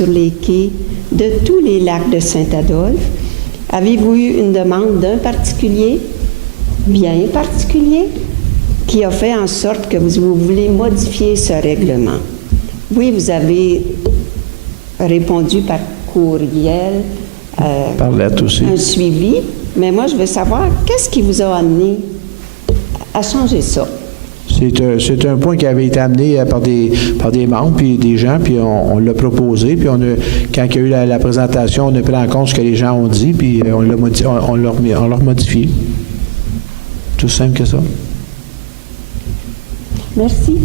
sur les quais de tous les lacs de Saint-Adolphe. Avez-vous eu une demande d'un particulier, bien particulier, qui a fait en sorte que vous voulez modifier ce règlement? Oui, vous avez répondu par courriel, par lettre aussi. Un suivi, mais moi, je veux savoir, qu'est-ce qui vous a amené à changer ça? C'est un point qui avait été amené par des membres, puis des gens, puis on l'a proposé, puis quand il y a eu la présentation, on a pris en compte ce que les gens ont dit, puis on l'a modifié. Tout simple que ça. Merci.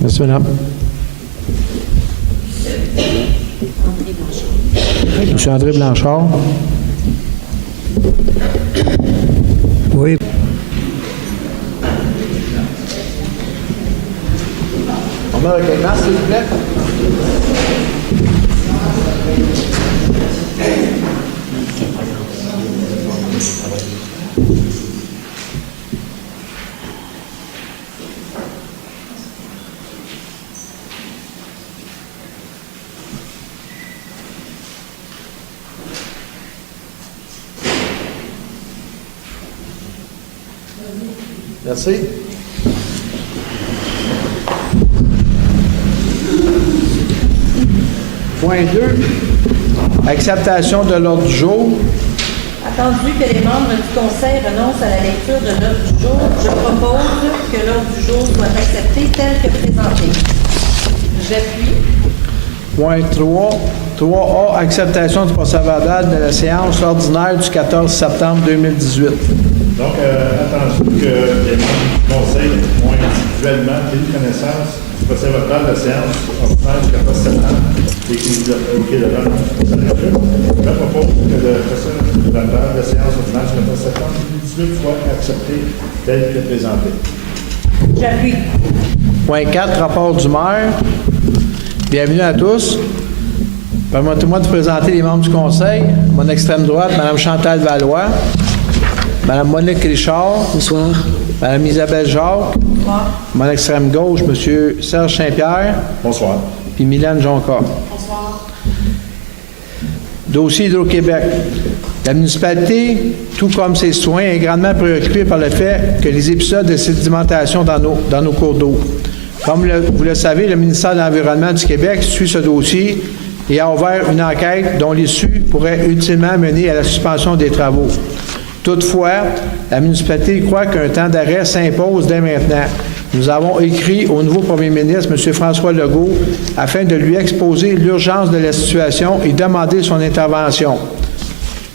Merci, madame. Monsieur André Blanchard. Oui. On met un recueillement, s'il vous plaît. Merci. Point 2, acceptation de l'ordre du jour. Attendu que les membres du Conseil renoncent à la lecture de l'ordre du jour, je propose que l'ordre du jour soit accepté tel que présenté. J'appuie. Point 3A, acceptation du procès-verbal de la séance ordinaire du 14 septembre 2018. Donc, attendu que les membres du Conseil ont individuellement pris connaissance du procès-verbal de la séance ordinaire du 14 septembre et qui le renoncent au Conseil. Je propose que le procès-verbal de la séance ordinaire du 14 septembre 2018 soit accepté tel que présenté. J'appuie. Point 4, rapport du maire. Bienvenue à tous. Permettez-moi de présenter les membres du Conseil. Mon extrême droite, Mme Chantal Valois, Mme Monique Richard. Bonsoir. Mme Isabelle Jacques. Bonsoir. Mon extrême gauche, M. Serge Saint-Pierre. Bonsoir. Puis Mylène Jonca. Bonsoir. Dossier Hydro-Québec. La municipalité, tout comme ses citoyens, est grandement préoccupée par le fait que les épisodes de sédimentation dans nos cours d'eau. Comme vous le savez, le ministère de l'Environnement du Québec suit ce dossier et a ouvert une enquête dont l'issue pourrait ultimement mener à la suspension des travaux. Toutefois, la municipalité croit qu'un temps d'arrêt s'impose dès maintenant. Nous avons écrit au nouveau premier ministre, M. François Legault, afin de lui exposer l'urgence de la situation et demander son intervention.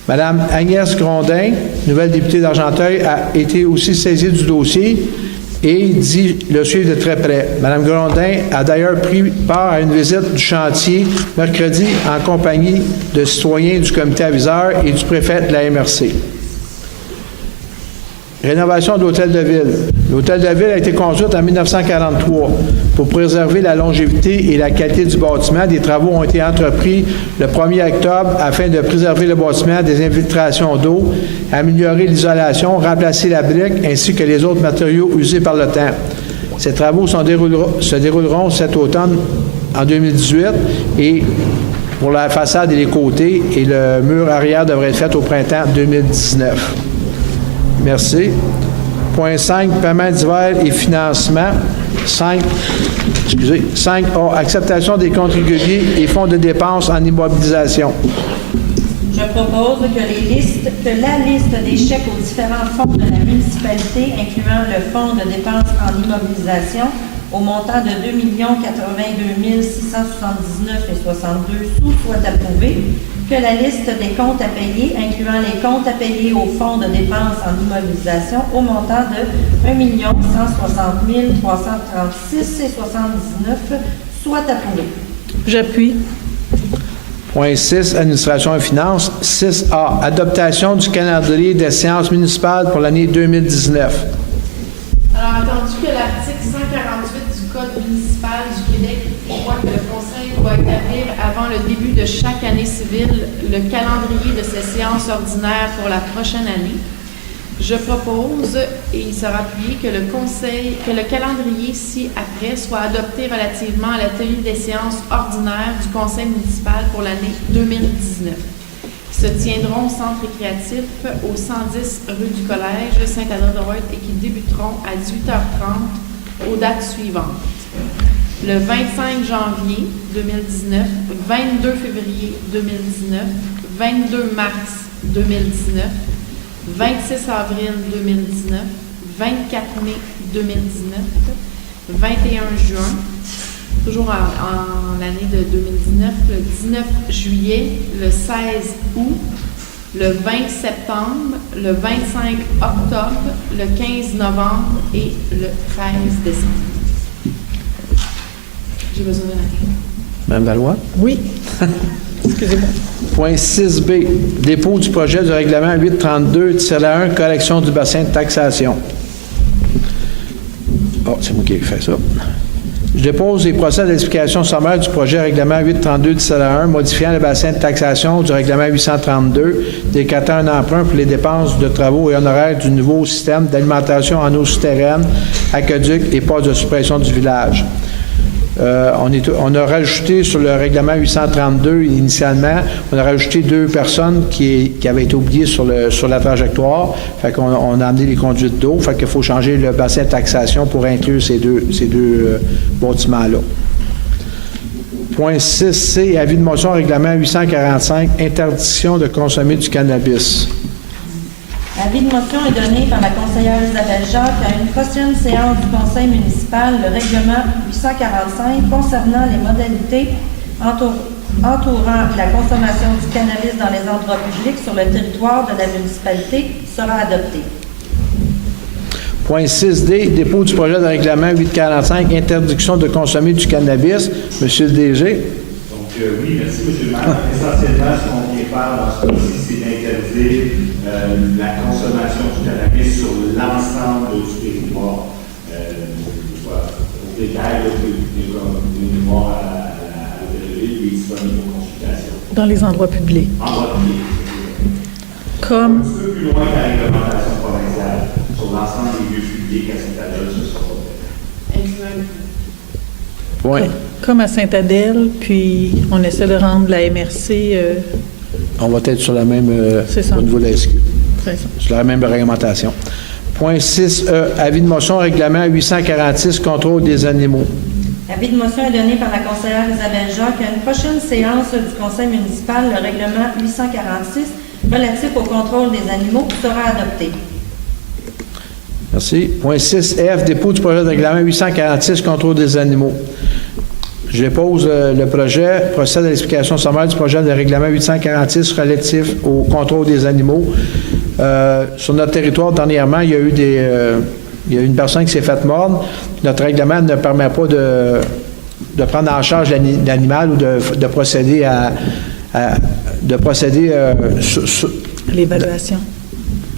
Mme Agnès Grondin, nouvelle députée d'Argenteuil, a été aussi saisie du dossier et dit le suivre de très près. Mme Grondin a d'ailleurs pris part à une visite du chantier mercredi en compagnie de citoyens du comité aviseur et du préfet de la MRC. Rénovation de l'Hôtel de Ville. L'Hôtel de Ville a été construit en 1943. Pour préserver la longévité et la qualité du bâtiment, des travaux ont été entrepris le 1er octobre afin de préserver le bâtiment des infiltrations d'eau, améliorer l'isolation, remplacer la brique ainsi que les autres matériaux usés par le temps. Ces travaux se dérouleront cet automne en 2018 et pour la façade et les côtés, et le mur arrière devrait être fait au printemps 2019. Merci. Point 5, paiement d'hiver et financement. 5A, acceptation des comptes réguliers et fonds de dépenses en immobilisation. Je propose que la liste des chèques aux différents fonds de la municipalité, incluant le fonds de dépenses en immobilisation, au montant de 2 082 679,62 sous soit approuvée, que la liste des comptes à payer, incluant les comptes à payer au fonds de dépenses en immobilisation, au montant de 1 160 336,79 soit approuvée. J'appuie. Point 6, administration et finances. 6A, adaptation du calendrier des séances municipales pour l'année 2019. Alors, attendu que l'article 148 du Code municipal du Québec prévoit que le Conseil doit établir avant le début de chaque année civile le calendrier de ses séances ordinaires pour la prochaine année, Je propose, et il sera appuyé, que le calendrier ci-après soit adopté relativement à la tenue des séances ordinaires du Conseil municipal pour l'année 2019. Qui se tiendront au centre récréatif au 110 rue du Collège Saint-Adolphe et qui débuteront à 18h30 aux dates suivantes. Le 25 janvier 2019, 22 février 2019, 22 mars 2019, 26 avril 2019, 24 mai 2019, 21 juin, toujours en l'année de 2019, le 19 juillet, le 16 août, le 20 septembre, le 25 octobre, le 15 novembre et le 13 décembre. J'ai besoin de la Mme Valois? Oui. Excusez-moi. Point 6B, dépôt du projet de règlement 832-1, collection du bassin de taxation. Oh, c'est moi qui ai fait ça. Je dépose les procès d'explication sommaire du projet règlement 832-1, modifiant le bassin de taxation du règlement 832, décrétant un emprunt pour les dépenses de travaux et honoraires du nouveau système d'alimentation en eau souterraine, aqueduc et poste de suppression du village. On a rajouté sur le règlement 832 initialement, on a rajouté 2 personnes qui avaient été oubliées sur la trajectoire. Fait qu'on a amené les conduites d'eau. Fait qu'il faut changer le bassin de taxation pour inclure ces deux bâtiments-là. Point 6C, avis de motion règlement 845, interdiction de consommer du cannabis. Avis de motion est donné par la conseillère Isabelle Jacques à une prochaine séance du conseil municipal, le règlement 845 concernant les modalités entourant la consommation du cannabis dans les endroits publics sur le territoire de la municipalité sera adopté. Point 6D, dépôt du projet de règlement 845, interdiction de consommer du cannabis. Monsieur le DG. Donc, oui, merci, M. le maire. Essentiellement, ce qu'on vient faire dans ce cas-ci, c'est d'interdire la consommation du cannabis sur l'ensemble du territoire. Au détail, de voir à la ville est disponible pour consultation. Dans les endroits publics. Endroits publics. Comme, Un petit peu plus loin que la réglementation provinciale sur l'ensemble des lieux publics à Saint-Adèle, ce sera pas fait. Oui. comme à Saint-Adèle, puis on essaie de rendre la MRC... On va être sur la même, C'est ça. au niveau de la SQ, c'est ça. sur la même réglementation. Point 6E, avis de motion, règlement 846, contrôle des animaux. Avis de motion est donné par la conseillère Isabelle Jacques à une prochaine séance du conseil municipal, le règlement 846 relatif au contrôle des animaux sera adopté. Merci. Point 6F, dépôt du projet de règlement 846, contrôle des animaux. Je dépose le projet, procède à l'explication sommaire du projet de règlement 846 relatif au contrôle des animaux. Sur notre territoire, dernièrement, il y a eu une personne qui s'est faite mordre. Notre règlement ne permet pas de prendre en charge l'animal ou de procéder L'évaluation.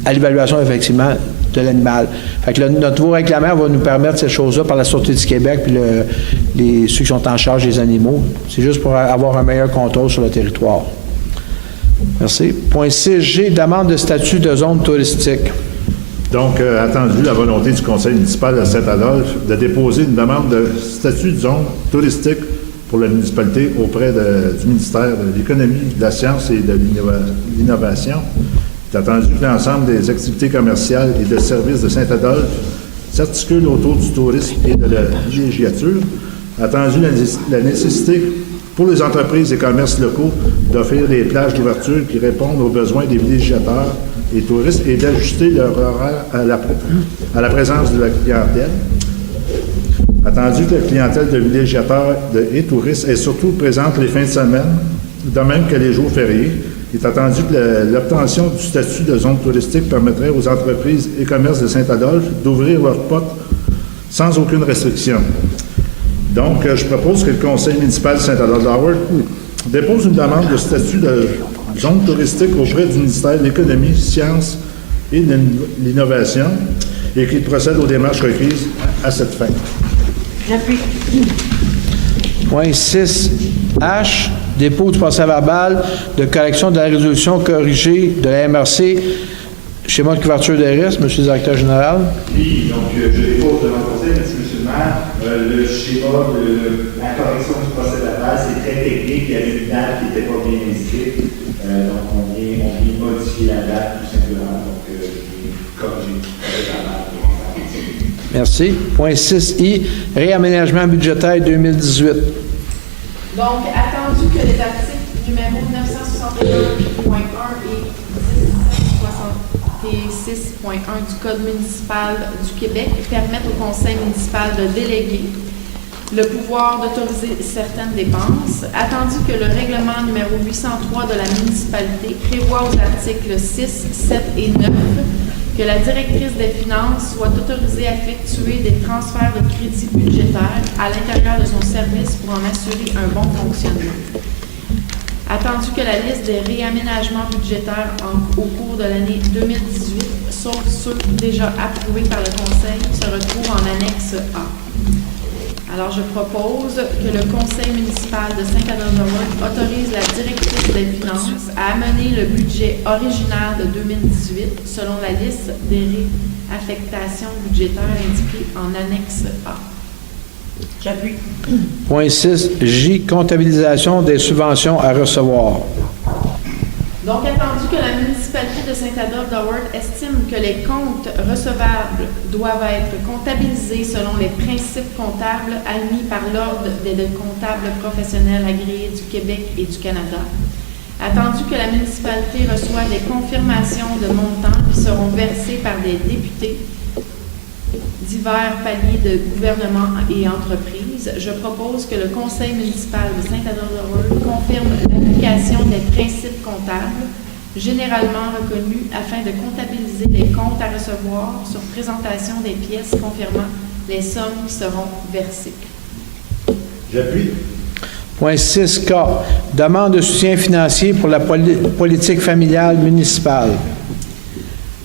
à l'évaluation, effectivement, de l'animal. Fait que notre nouveau règlement va nous permettre ces choses-là par la Sûreté du Québec puis ceux qui sont en charge des animaux. C'est juste pour avoir un meilleur contrôle sur le territoire. Merci. Point 6G, demande de statut de zone touristique. Donc, attendu la volonté du conseil municipal de Saint-Adolphe de déposer une demande de statut de zone touristique pour la municipalité auprès du ministère de l'Économie, de la Science et de l'Innovation. Il est attendu que l'ensemble des activités commerciales et de services de Saint-Adolphe s'articulent autour du tourisme et de la villégiature. Attendu la nécessité pour les entreprises et commerces locaux d'offrir des plages d'ouverture qui répondent aux besoins des villégiateurs et touristes et d'ajuster leur horaire à la présence de la clientèle. Attendu que la clientèle de villégiateurs et touristes est surtout présente les fins de semaine, de même que les jours fériés. Il est attendu que l'obtention du statut de zone touristique permettrait aux entreprises et commerces de Saint-Adolphe d'ouvrir leurs portes sans aucune restriction. Donc, je propose que le conseil municipal de Saint-Adolphe dépose une demande de statut de zone touristique auprès du ministère de l'Économie, Sciences et de l'Innovation et qu'il procède aux démarches requises à cette fin. J'appuie. Point 6H, dépôt du procès-verbal de correction de la résolution corrigée de la MRC Schéma de couverture des risques, M. le directeur général. Oui, donc je dépose devant le conseil, merci M. le maire. Le schéma de la correction du procès d'appel, c'est très technique, il y avait une date qui n'était pas bien inscrite. Donc on vient modifier la date tout simplement. Donc je vais corriger le procès d'appel. Merci. Point 6I, réaménagement budgétaire 2018. Donc, attendu que les articles numéro 961.1 et 1766.1 du Code municipal du Québec permettent au conseil municipal de déléguer le pouvoir d'autoriser certaines dépenses, attendu que le règlement numéro 803 de la municipalité prévoit aux articles 6, 7 et 9 que la directrice des finances soit autorisée à effectuer des transferts de crédits budgétaires à l'intérieur de son service pour en assurer un bon fonctionnement. Attendu que la liste des réaménagements budgétaires au cours de l'année 2018, sauf ceux déjà approuvés par le Conseil, se retrouvent en annexe A. Alors, je propose que le Conseil municipal de Saint-Adolphe autorise la directrice des finances à amener le budget original de 2018 selon la liste des réaffectations budgétaires indiquées en annexe A. J'appuie. Point 6J, comptabilisation des subventions à recevoir. Donc, attendu que la municipalité de Saint-Adolphe-d'Howard estime que les comptes recevables doivent être comptabilisés selon les principes comptables admis par l'Ordre des comptables professionnels agréés du Québec et du Canada, attendu que la municipalité reçoit des confirmations de montants qui seront versés par des députés divers paliers de gouvernement et entreprises, je propose que le Conseil municipal de Saint-Adolphe-d'Howard confirme l'application des principes comptables généralement reconnus afin de comptabiliser les comptes à recevoir sur présentation des pièces confirmant les sommes qui seront versées. J'appuie. Point 6K, demande de soutien financier pour la politique familiale municipale.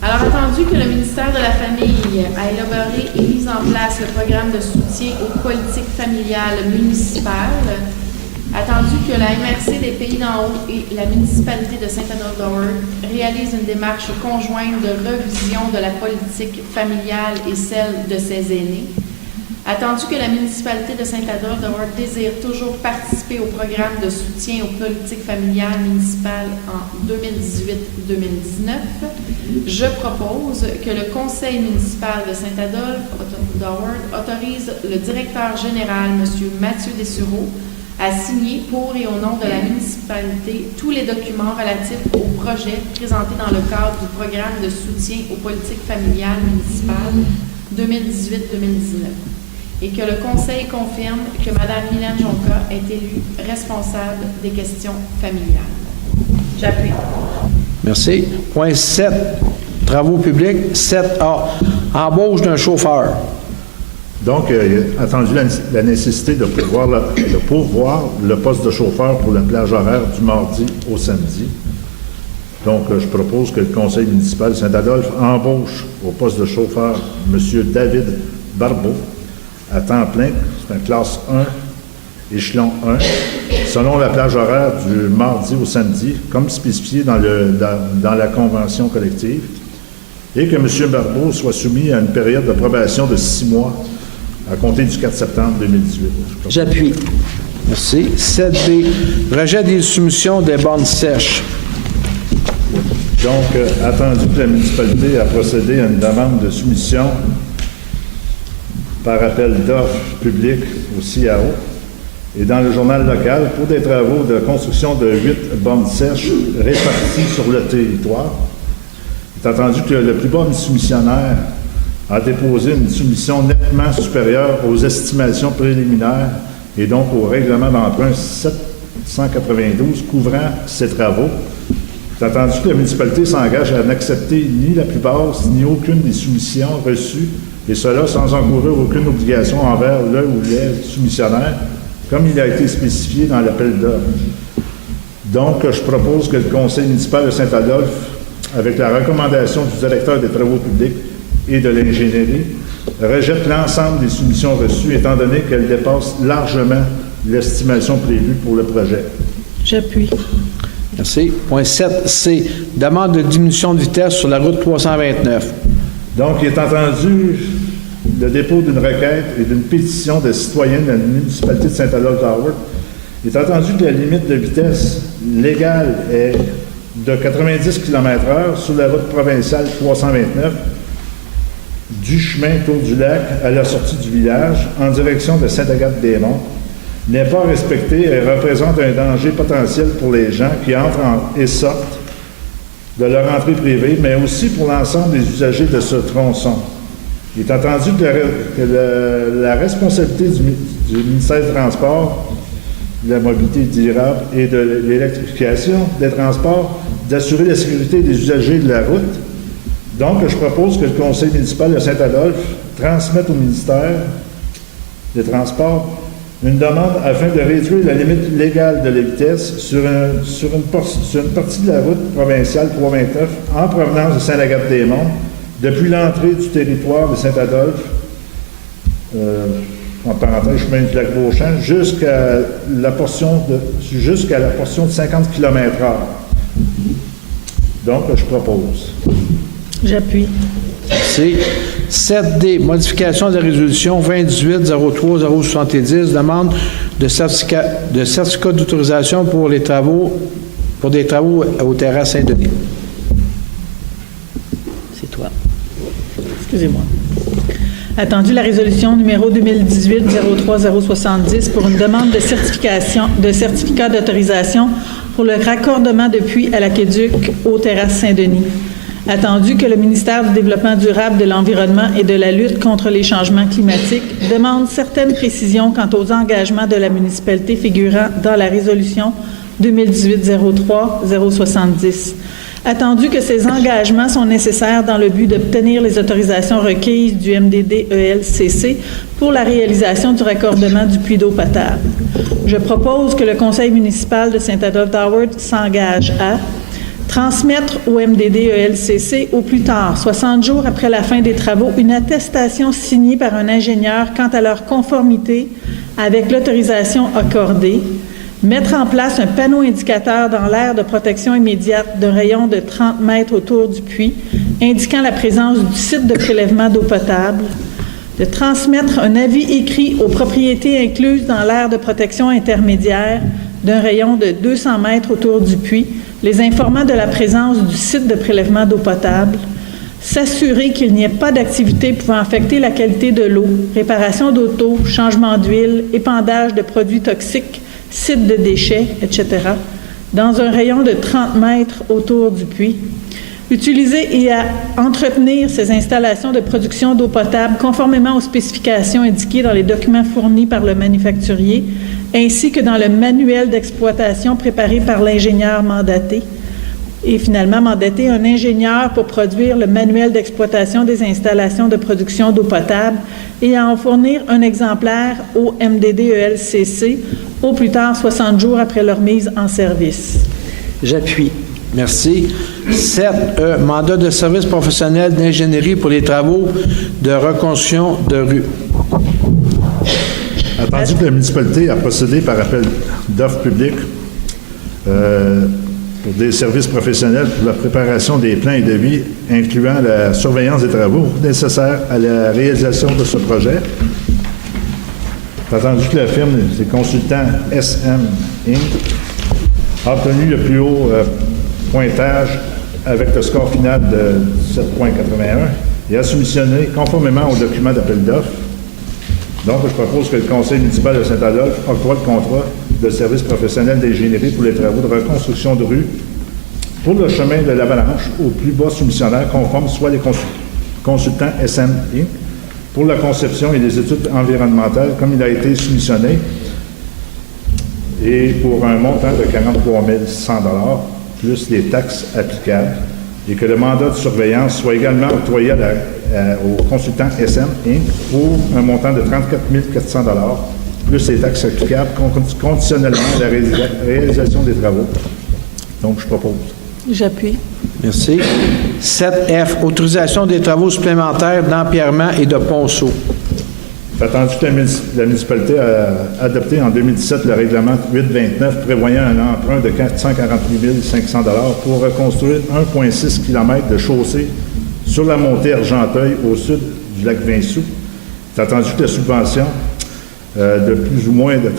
Alors, attendu que le ministère de la Famille a élaboré et mis en place le programme de soutien aux politiques familiales municipales, attendu que la MRC des Pays d'en haut et la municipalité de Saint-Adolphe-d'Howard réalisent une démarche conjointe de révision de la politique familiale et celle de ses aînés, attendu que la municipalité de Saint-Adolphe-d'Howard désire toujours participer au programme de soutien aux politiques familiales municipales en 2018-2019, je propose que le conseil municipal de Saint-Adolphe-d'Howard autorise le directeur général, M. Mathieu Dessureau, à signer pour et au nom de la municipalité tous les documents relatifs au projet présenté dans le cadre du programme de soutien aux politiques familiales municipales 2018-2019. Et que le Conseil confirme que Mme Mylène Jonca est élue responsable des questions familiales. J'appuie. Merci. Point 7, travaux publics. 7A, embauche d'un chauffeur. Donc, attendu la nécessité de pourvoir le poste de chauffeur pour la plage horaire du mardi au samedi. Donc, je propose que le conseil municipal de Saint-Adolphe embauche au poste de chauffeur M. David Barbeau, à temps plein, c'est une classe 1, échelon 1, selon la plage horaire du mardi au samedi, comme spécifié dans la convention collective, et que M. Barbeau soit soumis à une période de probation de 6 mois à compter du 4 septembre 2018. J'appuie. Merci. 7B, rejet des soumissions des bornes sèches. Donc, attendu que la municipalité a procédé à une demande de soumission par appel d'offres publiques au CIAO et dans le journal local pour des travaux de construction de 8 bornes sèches réparties sur le territoire. Il est attendu que le plus bas soumissionnaire a déposé une soumission nettement supérieure aux estimations préliminaires et donc au règlement d'emprunt 792 couvrant ces travaux. Il est attendu que la municipalité s'engage à n'accepter ni la plus basse ni aucune des soumissions reçues, et cela sans encourir aucune obligation envers le ou les soumissionnaires, comme il a été spécifié dans l'appel d'offres. Donc, je propose que le conseil municipal de Saint-Adolphe, avec la recommandation du directeur des travaux publics et de l'ingénierie, rejette l'ensemble des soumissions reçues, étant donné qu'elles dépassent largement l'estimation prévue pour le projet. J'appuie. Merci. Point 7C, demande de diminution de vitesse sur la route 329. Donc, il est entendu le dépôt d'une requête et d'une pétition de citoyens de la municipalité de Saint-Adolphe-Howard. Il est entendu que la limite de vitesse légale est de 90 km/h sur la route provinciale 329 du chemin Tour du Lac à la sortie du village en direction de Sainte-Agathe-des-Monts n'est pas respectée et représente un danger potentiel pour les gens qui entrent et sortent de leur entrée privée, mais aussi pour l'ensemble des usagers de ce tronçon. Il est entendu que la responsabilité du ministère des Transports, de la mobilité durable et de l'électrification des transports, d'assurer la sécurité des usagers de la route. Donc, je propose que le conseil municipal de Saint-Adolphe transmette au ministère des Transports une demande afin de réduire la limite légale de la vitesse sur une partie de la route provinciale 329 en provenance de Sainte-Agathe-des-Monts, depuis l'entrée du territoire de Saint-Adolphe, en parenthèse, chemin du Lac-Beauchamp, jusqu'à la portion de 50 km/h. Donc, je propose. J'appuie. Merci. 7D, modification de la résolution 2018-03-070, demande de certificat d'autorisation pour des travaux au terrasse Saint-Denis. C'est toi. Excusez-moi. Attendu la résolution numéro 2018-03-070 pour une demande de certificat d'autorisation pour le raccordement de puits à l'aqueduc aux terrasses Saint-Denis. Attendu que le ministère du Développement durable, de l'Environnement et de la lutte contre les changements climatiques demande certaines précisions quant aux engagements de la municipalité figurant dans la résolution 2018-03-070. Attendu que ces engagements sont nécessaires dans le but d'obtenir les autorisations requises du MDD-ELCC pour la réalisation du raccordement du puits d'eau potable. Je propose que le conseil municipal de Saint-Adolphe-Howard s'engage à transmettre au MDD-ELCC au plus tard, 60 jours après la fin des travaux, une attestation signée par un ingénieur quant à leur conformité avec l'autorisation accordée, mettre en place un panneau indicateur dans l'aire de protection immédiate d'un rayon de 30 mètres autour du puits, indiquant la présence du site de prélèvement d'eau potable, de transmettre un avis écrit aux propriétés incluses dans l'aire de protection intermédiaire d'un rayon de 200 mètres autour du puits, les informant de la présence du site de prélèvement d'eau potable, s'assurer qu'il n'y ait pas d'activité pouvant affecter la qualité de l'eau, réparation d'auto, changement d'huile, épandage de produits toxiques, site de déchets, etc., dans un rayon de 30 mètres autour du puits. Utiliser et à entretenir ces installations de production d'eau potable conformément aux spécifications indiquées dans les documents fournis par le manufacturier, ainsi que dans le manuel d'exploitation préparé par l'ingénieur mandaté. Et finalement, mandater un ingénieur pour produire le manuel d'exploitation des installations de production d'eau potable et à en fournir un exemplaire au MDD-ELCC au plus tard 60 jours après leur mise en service. J'appuie. Merci. 7E, mandat de service professionnel d'ingénierie pour les travaux de reconstruction de rue. Attendu que la municipalité a procédé par appel d'offres publiques pour des services professionnels pour la préparation des plans et devis incluant la surveillance des travaux nécessaires à la réalisation de ce projet. Attendu que la firme des consultants SM Inc. a obtenu le plus haut pointage avec le score final de 7,81 et a soumissionné conformément au document d'appel d'offres. Donc, je propose que le conseil municipal de Saint-Adolphe octroie le contrat de service professionnel d'ingénierie pour les travaux de reconstruction de rue pour le chemin de l'Avalanche au plus bas soumissionnaire conforme soit les consultants SM Inc. pour la conception et les études environnementales comme il a été soumissionné et pour un montant de 43 100 $ plus les taxes applicables et que le mandat de surveillance soit également octroyé au consultant SM Inc. pour un montant de 34 400 $ plus les taxes applicables conditionnellement à la réalisation des travaux. Donc, je propose. J'appuie. Merci. 7F, autorisation des travaux supplémentaires d'empierrement et de ponceau. C'est attendu que la municipalité a adopté en 2017 le règlement 829 prévoyant un emprunt de 448 500 $ pour reconstruire 1,6 km de chaussée sur la montée Argenteuil au sud du lac Vinsou. C'est attendu que la subvention de plus ou moins de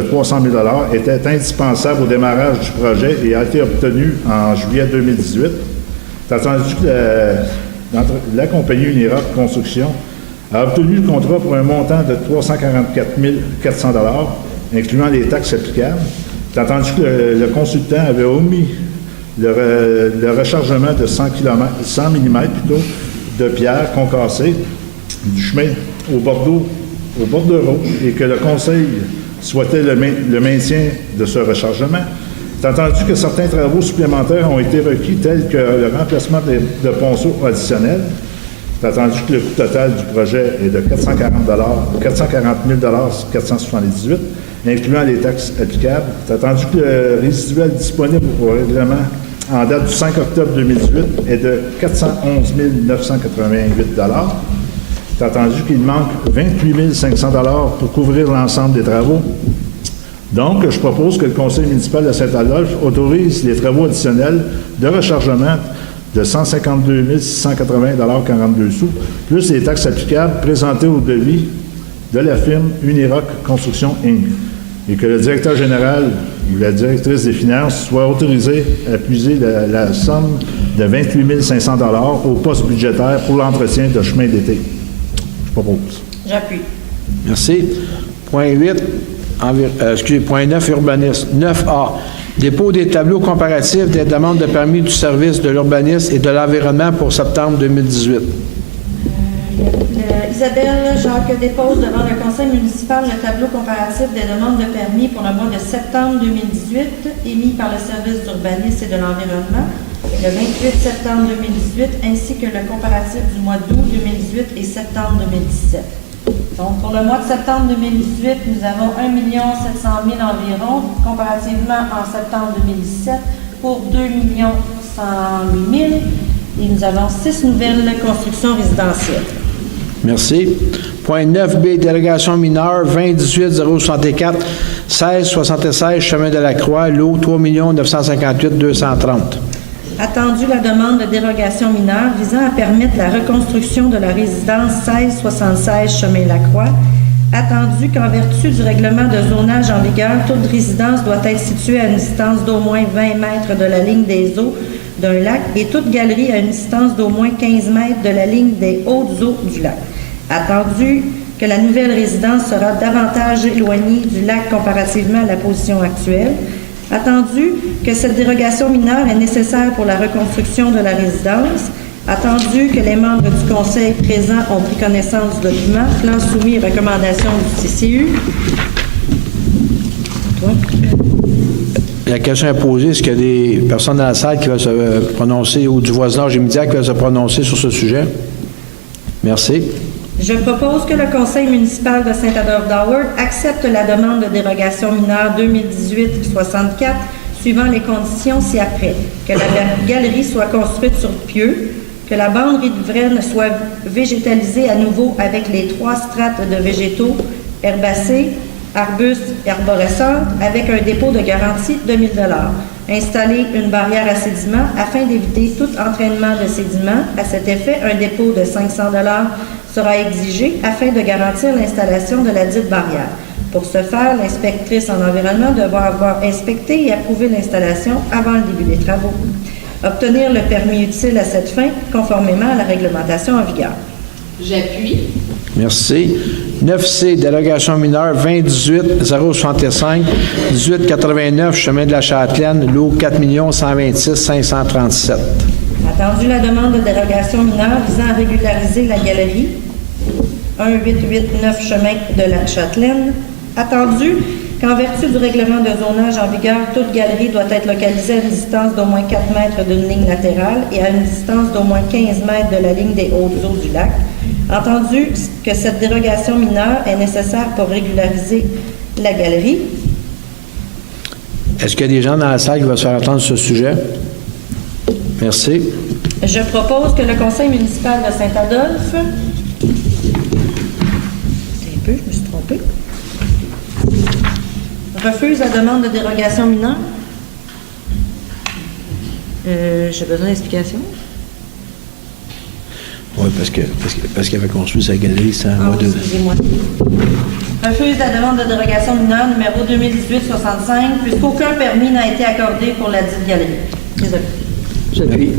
300 000 $ était indispensable au démarrage du projet et a été obtenue en juillet 2018. C'est attendu que la compagnie Uniroc Construction a obtenu le contrat pour un montant de 344 400 $, incluant les taxes applicables. C'est attendu que le consultant avait omis le rechargement de 100 mm de pierre concassée du chemin au bordereau et que le conseil souhaitait le maintien de ce rechargement. C'est entendu que certains travaux supplémentaires ont été requis, tels que le remplacement de ponceaux additionnels. C'est attendu que le coût total du projet est de 440 000 478, incluant les taxes applicables. C'est attendu que le résiduel disponible au règlement en date du 5 octobre 2018 est de 411 988 $. C'est attendu qu'il manque 28 500 $ pour couvrir l'ensemble des travaux. Donc, je propose que le conseil municipal de Saint-Adolphe autorise les travaux additionnels de rechargement de 152 680 $ 42 sous, plus les taxes applicables présentées au devis de la firme Uniroc Construction Inc. Et que le directeur général ou la directrice des finances soit autorisé à puiser la somme de 28 500 $ au poste budgétaire pour l'entretien de chemin d'été. Je propose. J'appuie. Merci. Point 8, point 9, urbanisme. 9A. Dépôt des tableaux comparatifs des demandes de permis du service de l'urbanisme et de l'environnement pour septembre 2018. Isabelle Jacques dépose devant le conseil municipal le tableau comparatif des demandes de permis pour le mois de septembre 2018 émis par le service d'urbanisme et de l'environnement le 28 septembre 2018 ainsi que le comparatif du mois d'août 2018 et septembre 2017. Donc, pour le mois de septembre 2018, nous avons 1 700 000 environ, comparativement en septembre 2017 pour 2 108 000 et nous avons 6 nouvelles constructions résidentielles. Merci. Point 9B, délégation mineure 2018-064, 1676 Chemin de la Croix, lot 3 958 230. Attendu la demande de dérogation mineure visant à permettre la reconstruction de la résidence 1676 Chemin de la Croix. Attendu qu'en vertu du règlement de zonage en vigueur, toute résidence doit être située à une distance d'au moins 20 mètres de la ligne des eaux d'un lac et toute galerie à une distance d'au moins 15 mètres de la ligne des hautes eaux du lac. Attendu que la nouvelle résidence sera davantage éloignée du lac comparativement à la position actuelle. Attendu que cette dérogation mineure est nécessaire pour la reconstruction de la résidence. Attendu que les membres du conseil présents ont pris connaissance du document, plan soumis et recommandations du CCU. La question est posée, est-ce qu'il y a des personnes dans la salle qui veulent se prononcer ou du voisinage immédiat qui veulent se prononcer sur ce sujet? Merci. Je propose que le conseil municipal de Saint-Adolphe-d'Howard accepte la demande de dérogation mineure 2018-64 suivant les conditions ci-après. Que la galerie soit construite sur pieux, que la bande riveraine soit végétalisée à nouveau avec les 3 strates de végétaux, herbacées, arbustes et arborescentes avec un dépôt de garantie de 1 000 $. Installer une barrière à sédiments afin d'éviter tout entraînement de sédiments. À cet effet, un dépôt de 500 $ sera exigé afin de garantir l'installation de la dite barrière. Pour ce faire, l'inspectrice en environnement devra avoir inspecté et approuvé l'installation avant le début des travaux. Obtenir le permis utile à cette fin, conformément à la réglementation en vigueur. J'appuie. Merci. 9C, délégation mineure 2018-065, 1889 Chemin de la Châtelaine, lot 4 126 537. Attendu la demande de dérogation mineure visant à régulariser la galerie 1889 Chemin de la Châtelaine. Attendu qu'en vertu du règlement de zonage en vigueur, toute galerie doit être localisée à une distance d'au moins 4 mètres d'une ligne latérale et à une distance d'au moins 15 mètres de la ligne des hautes eaux du lac. Entendu que cette dérogation mineure est nécessaire pour régulariser la galerie. Est-ce qu'il y a des gens dans la salle qui veulent se faire entendre sur ce sujet? Merci. Je propose que le conseil municipal de Saint-Adolphe refuse la demande de dérogation mineure. J'ai besoin d'explications. Oui, parce qu'il avait construit sa galerie sans Ah, moi oui, de... excusez-moi. Refuse la demande de dérogation mineure numéro 2018-65 puisqu'aucun permis n'a été accordé pour la dite galerie. Désolé. J'appuie.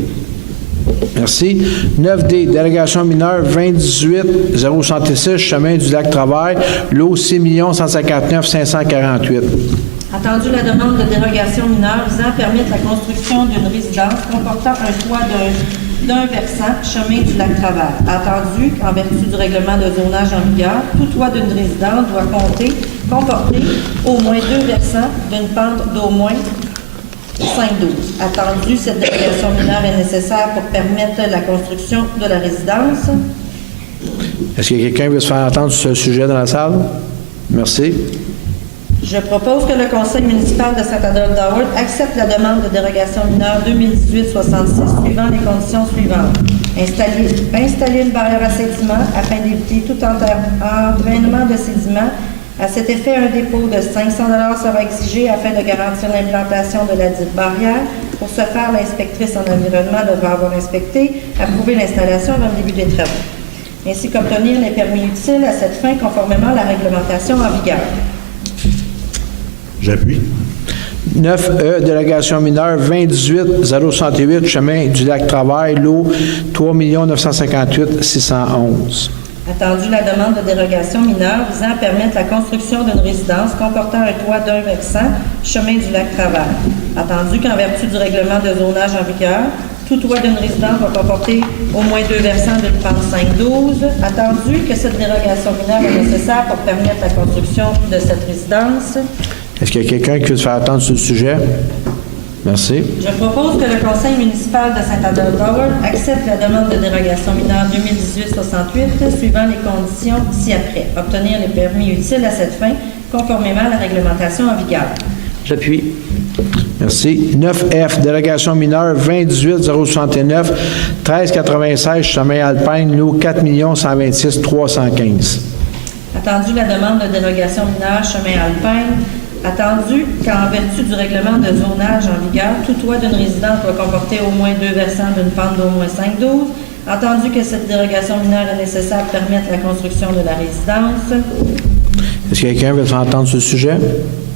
Merci. 9D, délégation mineure 2018-066, chemin du lac Travail, lot 6 159 548. Attendu la demande de dérogation mineure visant à permettre la construction d'une résidence comportant un toit d'un versant, chemin du lac Travail. Attendu qu'en vertu du règlement de zonage en vigueur, tout toit d'une résidence doit comporter au moins 2 versants d'une pente d'au moins 5,12. Attendu, cette dérogation mineure est nécessaire pour permettre la construction de la résidence. Est-ce que quelqu'un veut se faire entendre sur ce sujet dans la salle? Merci. Je propose que le conseil municipal de Saint-Adolphe-d'Howard accepte la demande de dérogation mineure 2018-66 suivant les conditions suivantes. Installer une barrière à sédiments afin d'éviter tout entraînement de sédiments. À cet effet, un dépôt de 500 $ sera exigé afin de garantir l'implantation de la dite barrière. Pour ce faire, l'inspectrice en environnement devra avoir inspecté, approuvé l'installation avant le début des travaux, ainsi qu'obtenir les permis utiles à cette fin conformément à la réglementation en vigueur. J'appuie. 9E, délégation mineure 2018-068, chemin du lac Travail, lot 3 958 611. Attendu la demande de dérogation mineure visant à permettre la construction d'une résidence comportant un toit d'un versant, chemin du lac Travail. Attendu qu'en vertu du règlement de zonage en vigueur, tout toit d'une résidence va comporter au moins 2 versants d'une pente 5,12. Attendu que cette dérogation mineure est nécessaire pour permettre la construction de cette résidence. Est-ce qu'il y a quelqu'un qui veut se faire attendre sur le sujet? Merci. Je propose que le conseil municipal de Saint-Adolphe-d'Howard accepte la demande de dérogation mineure 2018-68 suivant les conditions ci-après. Obtenir les permis utiles à cette fin conformément à la réglementation en vigueur. J'appuie. Merci. 9F, délégation mineure 2018-069, 1396, chemin Alpine, lot 4 126 315. Attendu la demande de dérogation mineure chemin Alpine. Attendu qu'en vertu du règlement de zonage en vigueur, tout toit d'une résidence doit comporter au moins 2 versants d'une pente d'au moins 5,12. Entendu que cette dérogation mineure est nécessaire pour permettre la construction de la résidence. Est-ce que quelqu'un veut se faire entendre sur le sujet?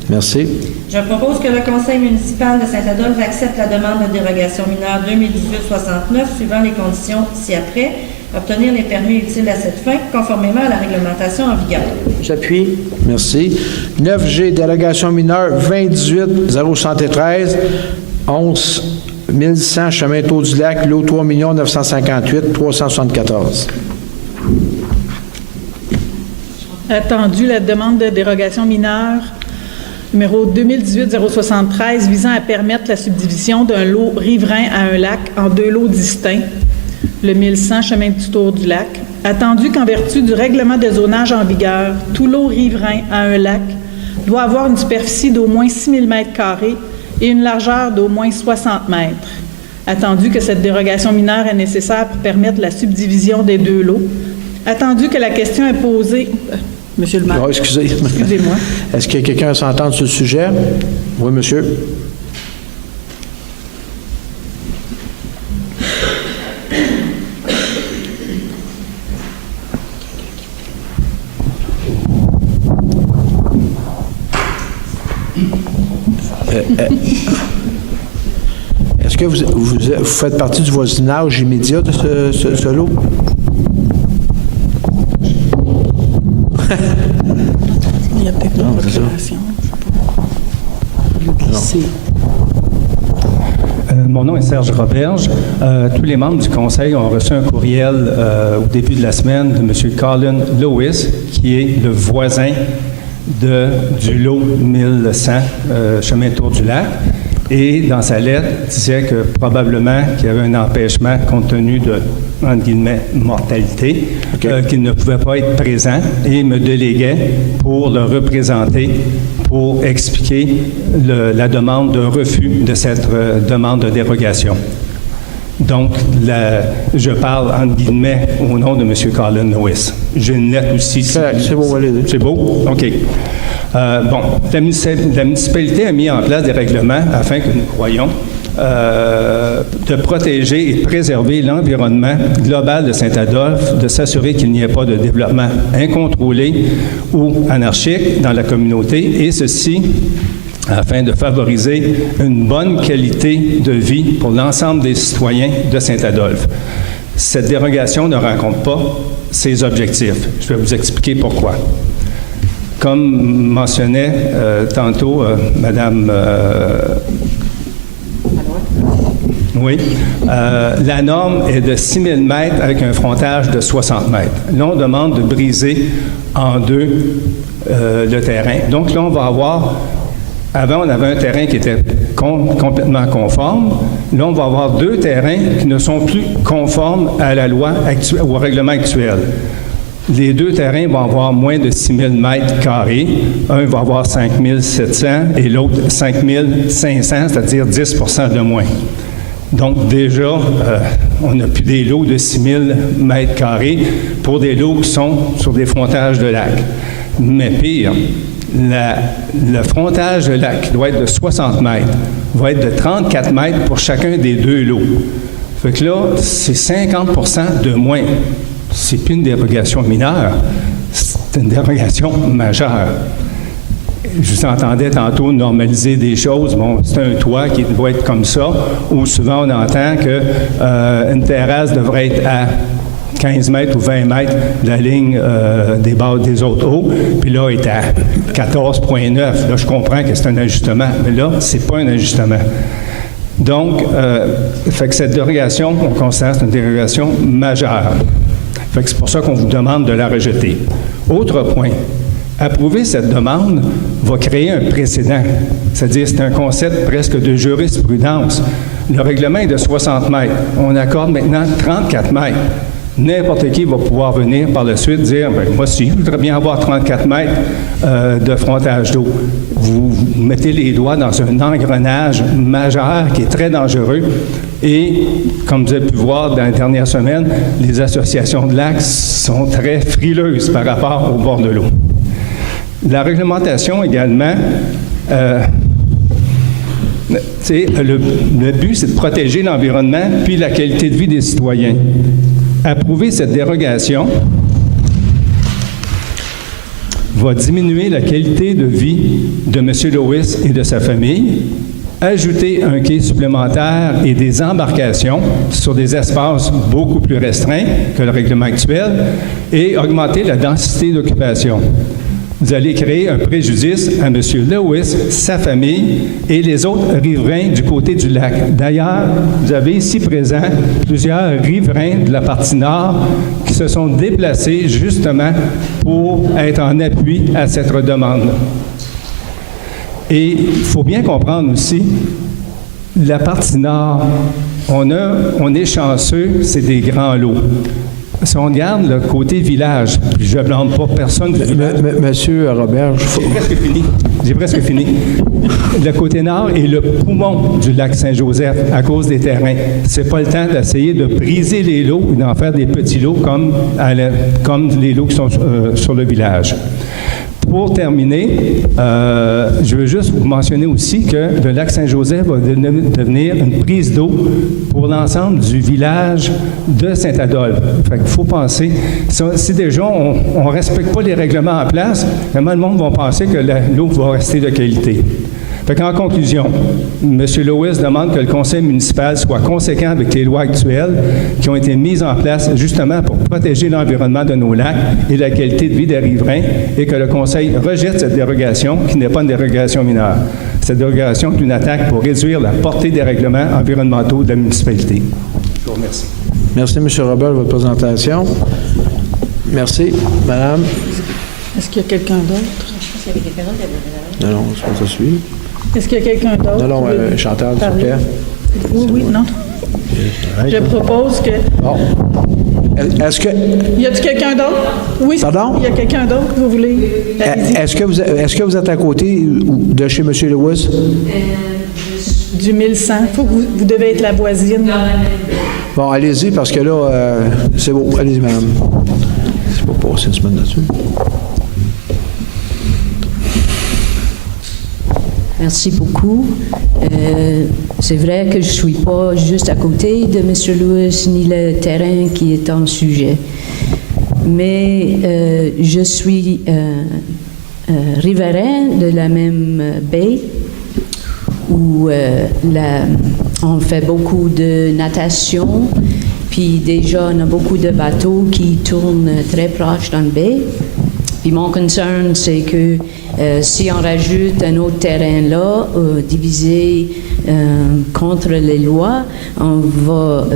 Merci. Je propose que le conseil municipal de Saint-Adolphe accepte la demande de dérogation mineure 2018-69 suivant les conditions ci-après. Obtenir les permis utiles à cette fin conformément à la réglementation en vigueur. J'appuie. Merci. 9G, délégation mineure 2018-073, 11 1100, chemin Tour du Lac, lot 3 958 374. Attendu la demande de dérogation mineure numéro 2018-073 visant à permettre la subdivision d'un lot riverain à un lac en 2 lots distincts, le 1100 chemin du Tour du Lac. Attendu qu'en vertu du règlement de zonage en vigueur, tout lot riverain à un lac doit avoir une superficie d'au moins 6 000 m² et une largeur d'au moins 60 mètres. Attendu que cette dérogation mineure est nécessaire pour permettre la subdivision des 2 lots. Attendu que la question est posée... Monsieur le maire. Oh, Excusez-moi. Est-ce que quelqu'un veut s'entendre sur le sujet? Oui, monsieur. Est-ce que vous faites partie du voisinage immédiat de ce lot? Il y a peut-être une procuration. Mon nom est Serge Roberge. Tous les membres du conseil ont reçu un courriel au début de la semaine de M. Colin Lewis, qui est le voisin du lot 1100, chemin Tour du Lac. Et dans sa lettre, il disait que probablement qu'il y avait un empêchement compte tenu de, entre guillemets, mortalité, qu'il ne pouvait pas être présent et me déléguait pour le représenter, pour expliquer la demande de refus de cette demande de dérogation. Donc, je parle, entre guillemets, au nom de M. Colin Lewis. J'ai une lettre aussi. C'est beau, allez. C'est beau? OK. La municipalité a mis en place des règlements afin que nous croyons de protéger et de préserver l'environnement global de Saint-Adolphe, de s'assurer qu'il n'y ait pas de développement incontrôlé ou anarchique dans la communauté, et ceci afin de favoriser une bonne qualité de vie pour l'ensemble des citoyens de Saint-Adolphe. Cette dérogation ne rencontre pas ces objectifs. Je vais vous expliquer pourquoi. Comme mentionnait tantôt Madame... Oui. La norme est de 6 000 mètres avec un frontage de 60 mètres. Là, on demande de briser en deux le terrain. Donc là, on va avoir... Avant, on avait un terrain qui était complètement conforme. Là, on va avoir deux terrains qui ne sont plus conformes à la loi actuelle, au règlement actuel. Les deux terrains vont avoir moins de 6 000 mètres carrés. Un va avoir 5 700 et l'autre 5 500, c'est-à-dire 10 % de moins. Donc, déjà, on n'a plus des lots de 6 000 mètres carrés pour des lots qui sont sur des frontages de lac. Mais pire, le frontage de lac, qui doit être de 60 mètres, va être de 34 mètres pour chacun des deux lots. Fait que là, c'est 50 % de moins. C'est plus une dérogation mineure, c'est une dérogation majeure. Je vous entendais tantôt normaliser des choses. Bon, c'est un toit qui doit être comme ça, ou souvent on entend qu'une terrasse devrait être à 15 mètres ou 20 mètres de la ligne des bases des autres eaux, puis là, il est à 14,9. Là, je comprends que c'est un ajustement, mais là, c'est pas un ajustement. Donc, fait que cette dérogation, on considère que c'est une dérogation majeure. Fait que c'est pour ça qu'on vous demande de la rejeter. Autre point, approuver cette demande va créer un précédent. C'est-à-dire, c'est un concept presque de jurisprudence. Le règlement est de 60 mètres. On accorde maintenant 34 mètres. N'importe qui va pouvoir venir par la suite dire, bien, moi aussi, je voudrais bien avoir 34 mètres de frontage d'eau. Vous mettez les doigts dans un engrenage majeur qui est très dangereux. Et, comme vous avez pu voir dans les dernières semaines, les associations de lacs sont très frileuses par rapport au bord de l'eau. La réglementation également, le but, c'est de protéger l'environnement puis la qualité de vie des citoyens. Approuver cette dérogation va diminuer la qualité de vie de M. Lewis et de sa famille, ajouter un quai supplémentaire et des embarcations sur des espaces beaucoup plus restreints que le règlement actuel et augmenter la densité d'occupation. Vous allez créer un préjudice à M. Lewis, sa famille et les autres riverains du côté du lac. D'ailleurs, vous avez ici présent plusieurs riverains de la partie nord qui se sont déplacés justement pour être en appui à cette demande. Et il faut bien comprendre aussi, la partie nord, on est chanceux, c'est des grands lots. Si on regarde le côté village, puis je ne blâme pas personne du village. Monsieur Robert, J'ai presque fini. Le côté nord est le poumon du lac Saint-Joseph à cause des terrains. C'est pas le temps d'essayer de briser les lots et d'en faire des petits lots comme les lots qui sont sur le village. Pour terminer, je veux juste vous mentionner aussi que le lac Saint-Joseph va devenir une prise d'eau pour l'ensemble du village de Saint-Adolphe. Fait qu'il faut penser, si déjà on ne respecte pas les règlements en place, vraiment le monde va penser que l'eau va rester de qualité. Fait qu'en conclusion, M. Lewis demande que le conseil municipal soit conséquent avec les lois actuelles qui ont été mises en place justement pour protéger l'environnement de nos lacs et la qualité de vie des riverains et que le conseil rejette cette dérogation qui n'est pas une dérogation mineure. Cette dérogation est une attaque pour réduire la portée des règlements environnementaux de la municipalité. Je vous remercie. Merci, M. Robert, de votre présentation. Merci. Madame? Est-ce qu'il y a quelqu'un d'autre? Je pense qu'il y avait quelqu'un d'autre qui avait Non, je pense que ça suit. Est-ce qu'il y a quelqu'un d'autre? Non, Chantal, s'il vous plaît. Oui, non. Je propose que... Bon. Est-ce que... Y a-t-il quelqu'un d'autre? Oui. Pardon? Il y a quelqu'un d'autre que vous voulez? Allez-y. Est-ce que vous êtes à côté de chez M. Lewis? Du 1100. Il faut que vous devez être la voisine. Bon, allez-y, parce que là, c'est beau. Allez-y, madame. C'est pas passé une semaine là-dessus. Merci beaucoup. C'est vrai que je ne suis pas juste à côté de M. Lewis ni le terrain qui est en sujet. Mais je suis riverain de la même baie où on fait beaucoup de natation. Puis déjà, on a beaucoup de bateaux qui tournent très proche dans le baie. Puis mon concern, c'est que si on rajoute un autre terrain là, divisé contre les lois, on va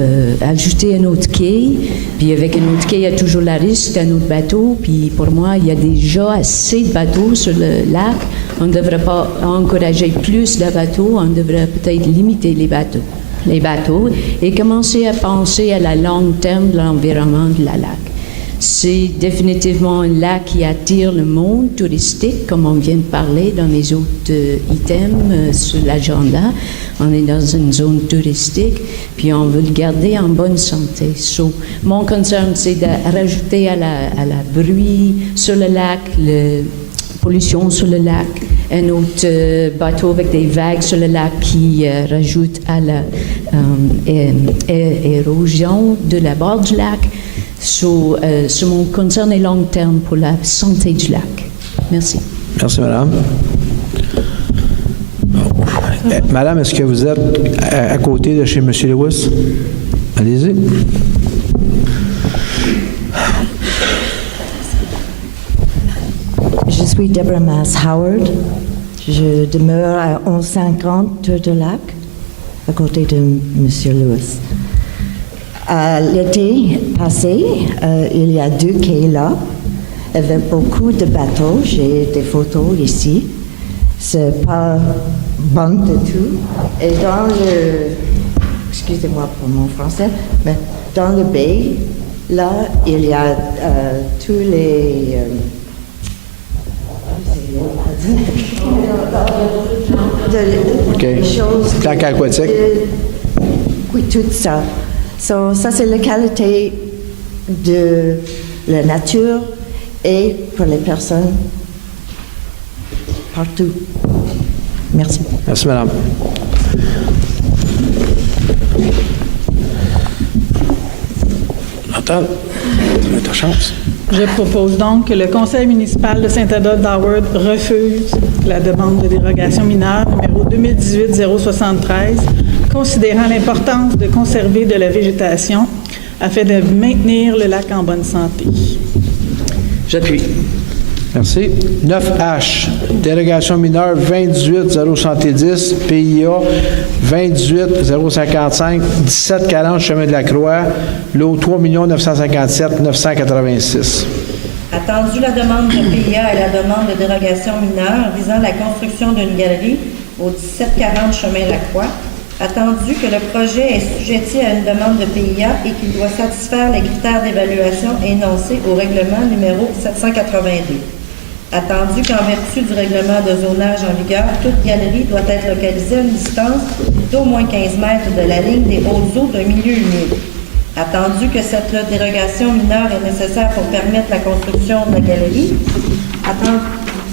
ajouter un autre quai. Puis avec un autre quai, il y a toujours le risque d'un autre bateau. Puis pour moi, il y a déjà assez de bateaux sur le lac. On ne devrait pas encourager plus de bateaux, on devrait peut-être limiter les bateaux et commencer à penser à la long terme de l'environnement de la lac. C'est définitivement un lac qui attire le monde touristique, comme on vient de parler dans les autres items sur l'agenda. On est dans une zone touristique, puis on veut le garder en bonne santé. So, mon concern, c'est de rajouter à la bruit sur le lac, la pollution sur le lac, un autre bateau avec des vagues sur le lac qui rajoute à la érosion de la bord du lac. So, mon concern est long terme pour la santé du lac. Merci. Merci, madame. Madame, est-ce que vous êtes à côté de chez M. Lewis? Allez-y. Je suis Deborah Mass-Howard. Je demeure à 1150 Tour de Lac, à côté de M. Lewis. L'été passé, il y a 2 quais là, avec beaucoup de bateaux. J'ai des photos ici. C'est pas bon du tout. Et dans le... Excusez-moi pour mon français, mais dans le baie, là, il y a tous les... choses... Plaque aquatique. Oui, tout ça. So, ça, c'est la qualité de la nature et pour les personnes partout. Merci. Merci, madame. Attends, ta chance. Je propose donc que le conseil municipal de Saint-Adolphe d'Howard refuse la demande de dérogation mineure numéro 2018-073, considérant l'importance de conserver de la végétation afin de maintenir le lac en bonne santé. J'appuie. Merci. 9H, dérogation mineure 2018-070, PIA 2018-055, 1740 Chemin de la Croix, lot 3 957 986. Attendu la demande de PIA et la demande de dérogation mineure visant la construction d'une galerie au 1740 Chemin de la Croix, attendu que le projet est sujetti à une demande de PIA et qu'il doit satisfaire les critères d'évaluation énoncés au règlement numéro 782. Attendu qu'en vertu du règlement de zonage en vigueur, toute galerie doit être localisée à une distance d'au moins 15 mètres de la ligne des hautes eaux d'un milieu humide. Attendu que cette dérogation mineure est nécessaire pour permettre la construction de la galerie. Attendu.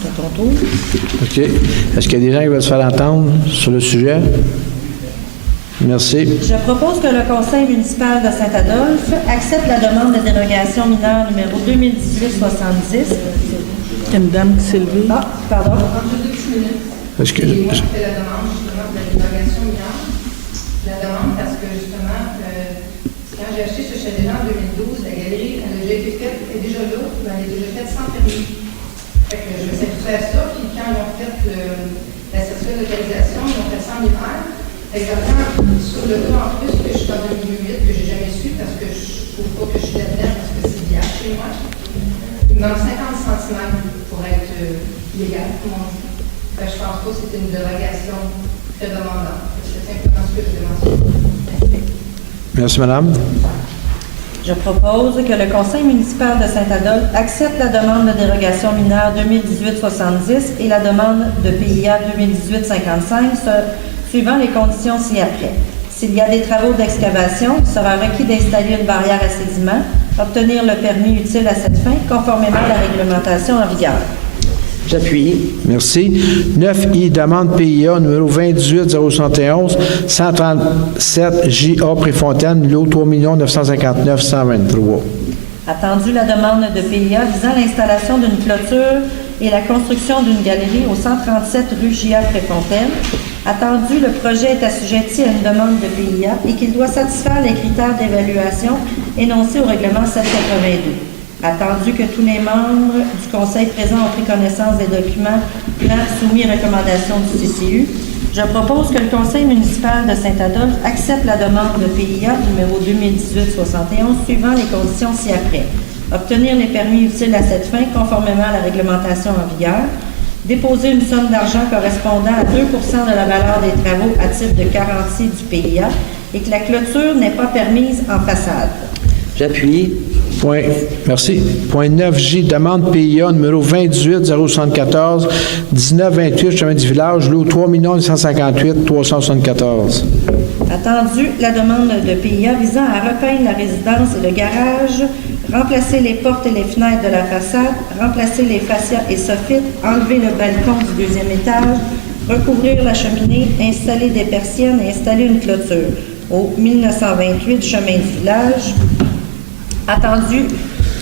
C'est ton tour. OK. Est-ce qu'il y a des gens qui veulent se faire entendre sur le sujet? Merci. Je propose que le conseil municipal de Saint-Adolphe accepte la demande de dérogation mineure numéro 2018-70. Il y a une dame qui s'est levée. Ah, pardon. Est-ce que... Et moi, je fais la demande justement de la dérogation mineure. La demande parce que justement, quand j'ai acheté ce chalet-là en 2012, la galerie, elle a déjà été faite, elle est déjà là, mais elle est déjà faite sans permis. Fait que je me suis habituée à ça, puis quand ils ont fait la certificat de localisation, ils ont fait ça en hiver. Exactement, sur le cas en plus que je suis dans un milieu humide que j'ai jamais su parce que je trouve pas que je suis là-dedans parce que c'est vierge chez moi. Il me manque 50 cm pour être légal, comme on dit. Fait que je pense pas que c'était une dérogation très demandante. C'est simplement ce que je demande. Merci, madame. Je propose que le conseil municipal de Saint-Adolphe accepte la demande de dérogation mineure 2018-70 et la demande de PIA 2018-55, suivant les conditions ci-après. S'il y a des travaux d'excavation, il sera requis d'installer une barrière à sédiments, obtenir le permis utile à cette fin, conformément à la réglementation en vigueur. J'appuie. Merci. 9I, demande PIA numéro 28071, 137 JA Préfontaine, lot 3 959 123. Attendu la demande de PIA visant l'installation d'une clôture et la construction d'une galerie au 137 rue J.A. Préfontaine. Attendu, le projet est assujetti à une demande de PIA et qu'il doit satisfaire les critères d'évaluation énoncés au règlement 782. Attendu que tous les membres du Conseil présents ont pris connaissance des documents plans soumis à recommandation du CCU, je propose que le Conseil municipal de Saint-Adolphe accepte la demande de PIA numéro 2018-71 suivant les conditions ci-après. Obtenir les permis utiles à cette fin conformément à la réglementation en vigueur, déposer une somme d'argent correspondant à 2 % de la valeur des travaux à titre de garantie du PIA et que la clôture n'est pas permise en façade. J'appuie. Merci. Point 9J, demande PIA numéro 28074, 1928 chemin du village, lot 3 958 374. Attendu, la demande de PIA visant à repeindre la résidence et le garage, remplacer les portes et les fenêtres de la façade, remplacer les fascias et soffites, enlever le balcon du deuxième étage, recouvrir la cheminée, installer des persiennes et installer une clôture au 1928 chemin du village. Attendu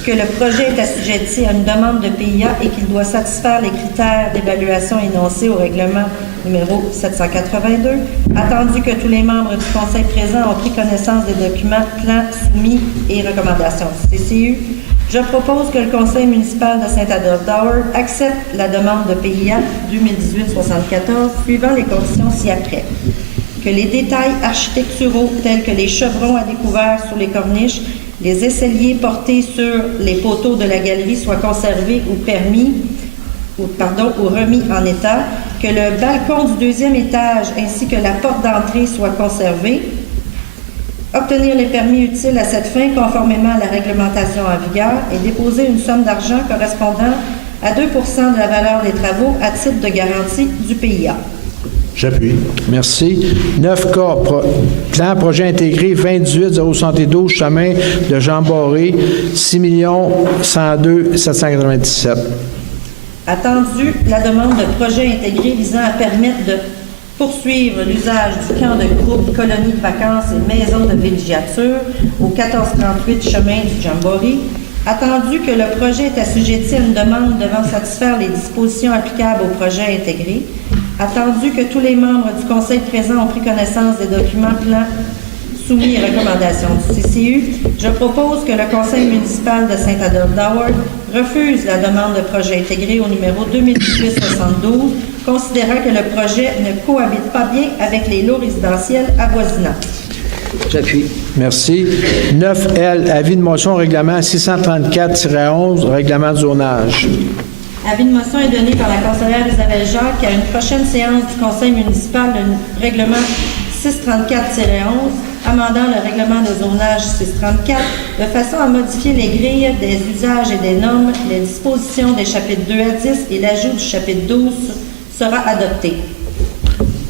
que le projet est assujetti à une demande de PIA et qu'il doit satisfaire les critères d'évaluation énoncés au règlement numéro 782. Attendu que tous les membres du Conseil présent ont pris connaissance des documents, plans soumis et recommandations du CCU. Je propose que le Conseil municipal de Saint-Adolphe-d'Howard accepte la demande de PIA 2018-74 suivant les conditions ci-après. Que les détails architecturaux tels que les chevrons à découvert sur les corniches, les aisseliers portés sur les poteaux de la galerie soient conservés ou remis en état, que le balcon du deuxième étage ainsi que la porte d'entrée soient conservés, obtenir les permis utiles à cette fin conformément à la réglementation en vigueur et déposer une somme d'argent correspondant à 2 % de la valeur des travaux à titre de garantie du PIA. J'appuie. Merci. 9K, plan projet intégré 28072, chemin de Jean Barré, 6 102 797. Attendu, la demande de projet intégré visant à permettre de poursuivre l'usage du camp de groupe, colonie de vacances et maison de villégiature au 1438 chemin du Jamboree. Attendu que le projet est assujetti à une demande devant satisfaire les dispositions applicables au projet intégré. Attendu que tous les membres du Conseil présent ont pris connaissance des documents plans soumis à recommandation du CCU, je propose que le Conseil municipal de Saint-Adolphe-d'Howard refuse la demande de projet intégré au numéro 2018-72, considérant que le projet ne cohabite pas bien avec les lots résidentiels avoisinants. J'appuie. Merci. 9L, avis de motion règlement 634-11, règlement de zonage. Avis de motion est donné par la conseillère Isabelle Jacques qu'à une prochaine séance du Conseil municipal, le règlement 634-11, amendant le règlement de zonage 634, de façon à modifier les grilles des usages et des normes, les dispositions des chapitres 2 à 10 et l'ajout du chapitre 12 sera adopté.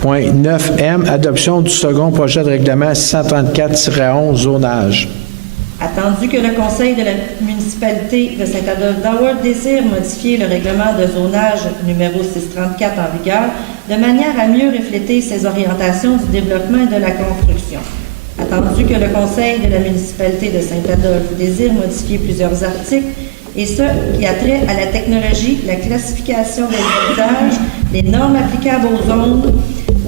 Point 9M, adoption du second projet de règlement 634-11, zonage. Attendu que le Conseil de la municipalité de Saint-Adolphe-d'Howard désire modifier le règlement de zonage numéro 634 en vigueur de manière à mieux refléter ses orientations du développement et de la construction. Attendu que le Conseil de la municipalité de Saint-Adolphe désire modifier plusieurs articles, et ce qui a trait à la technologie, la classification des usages, les normes applicables aux zones,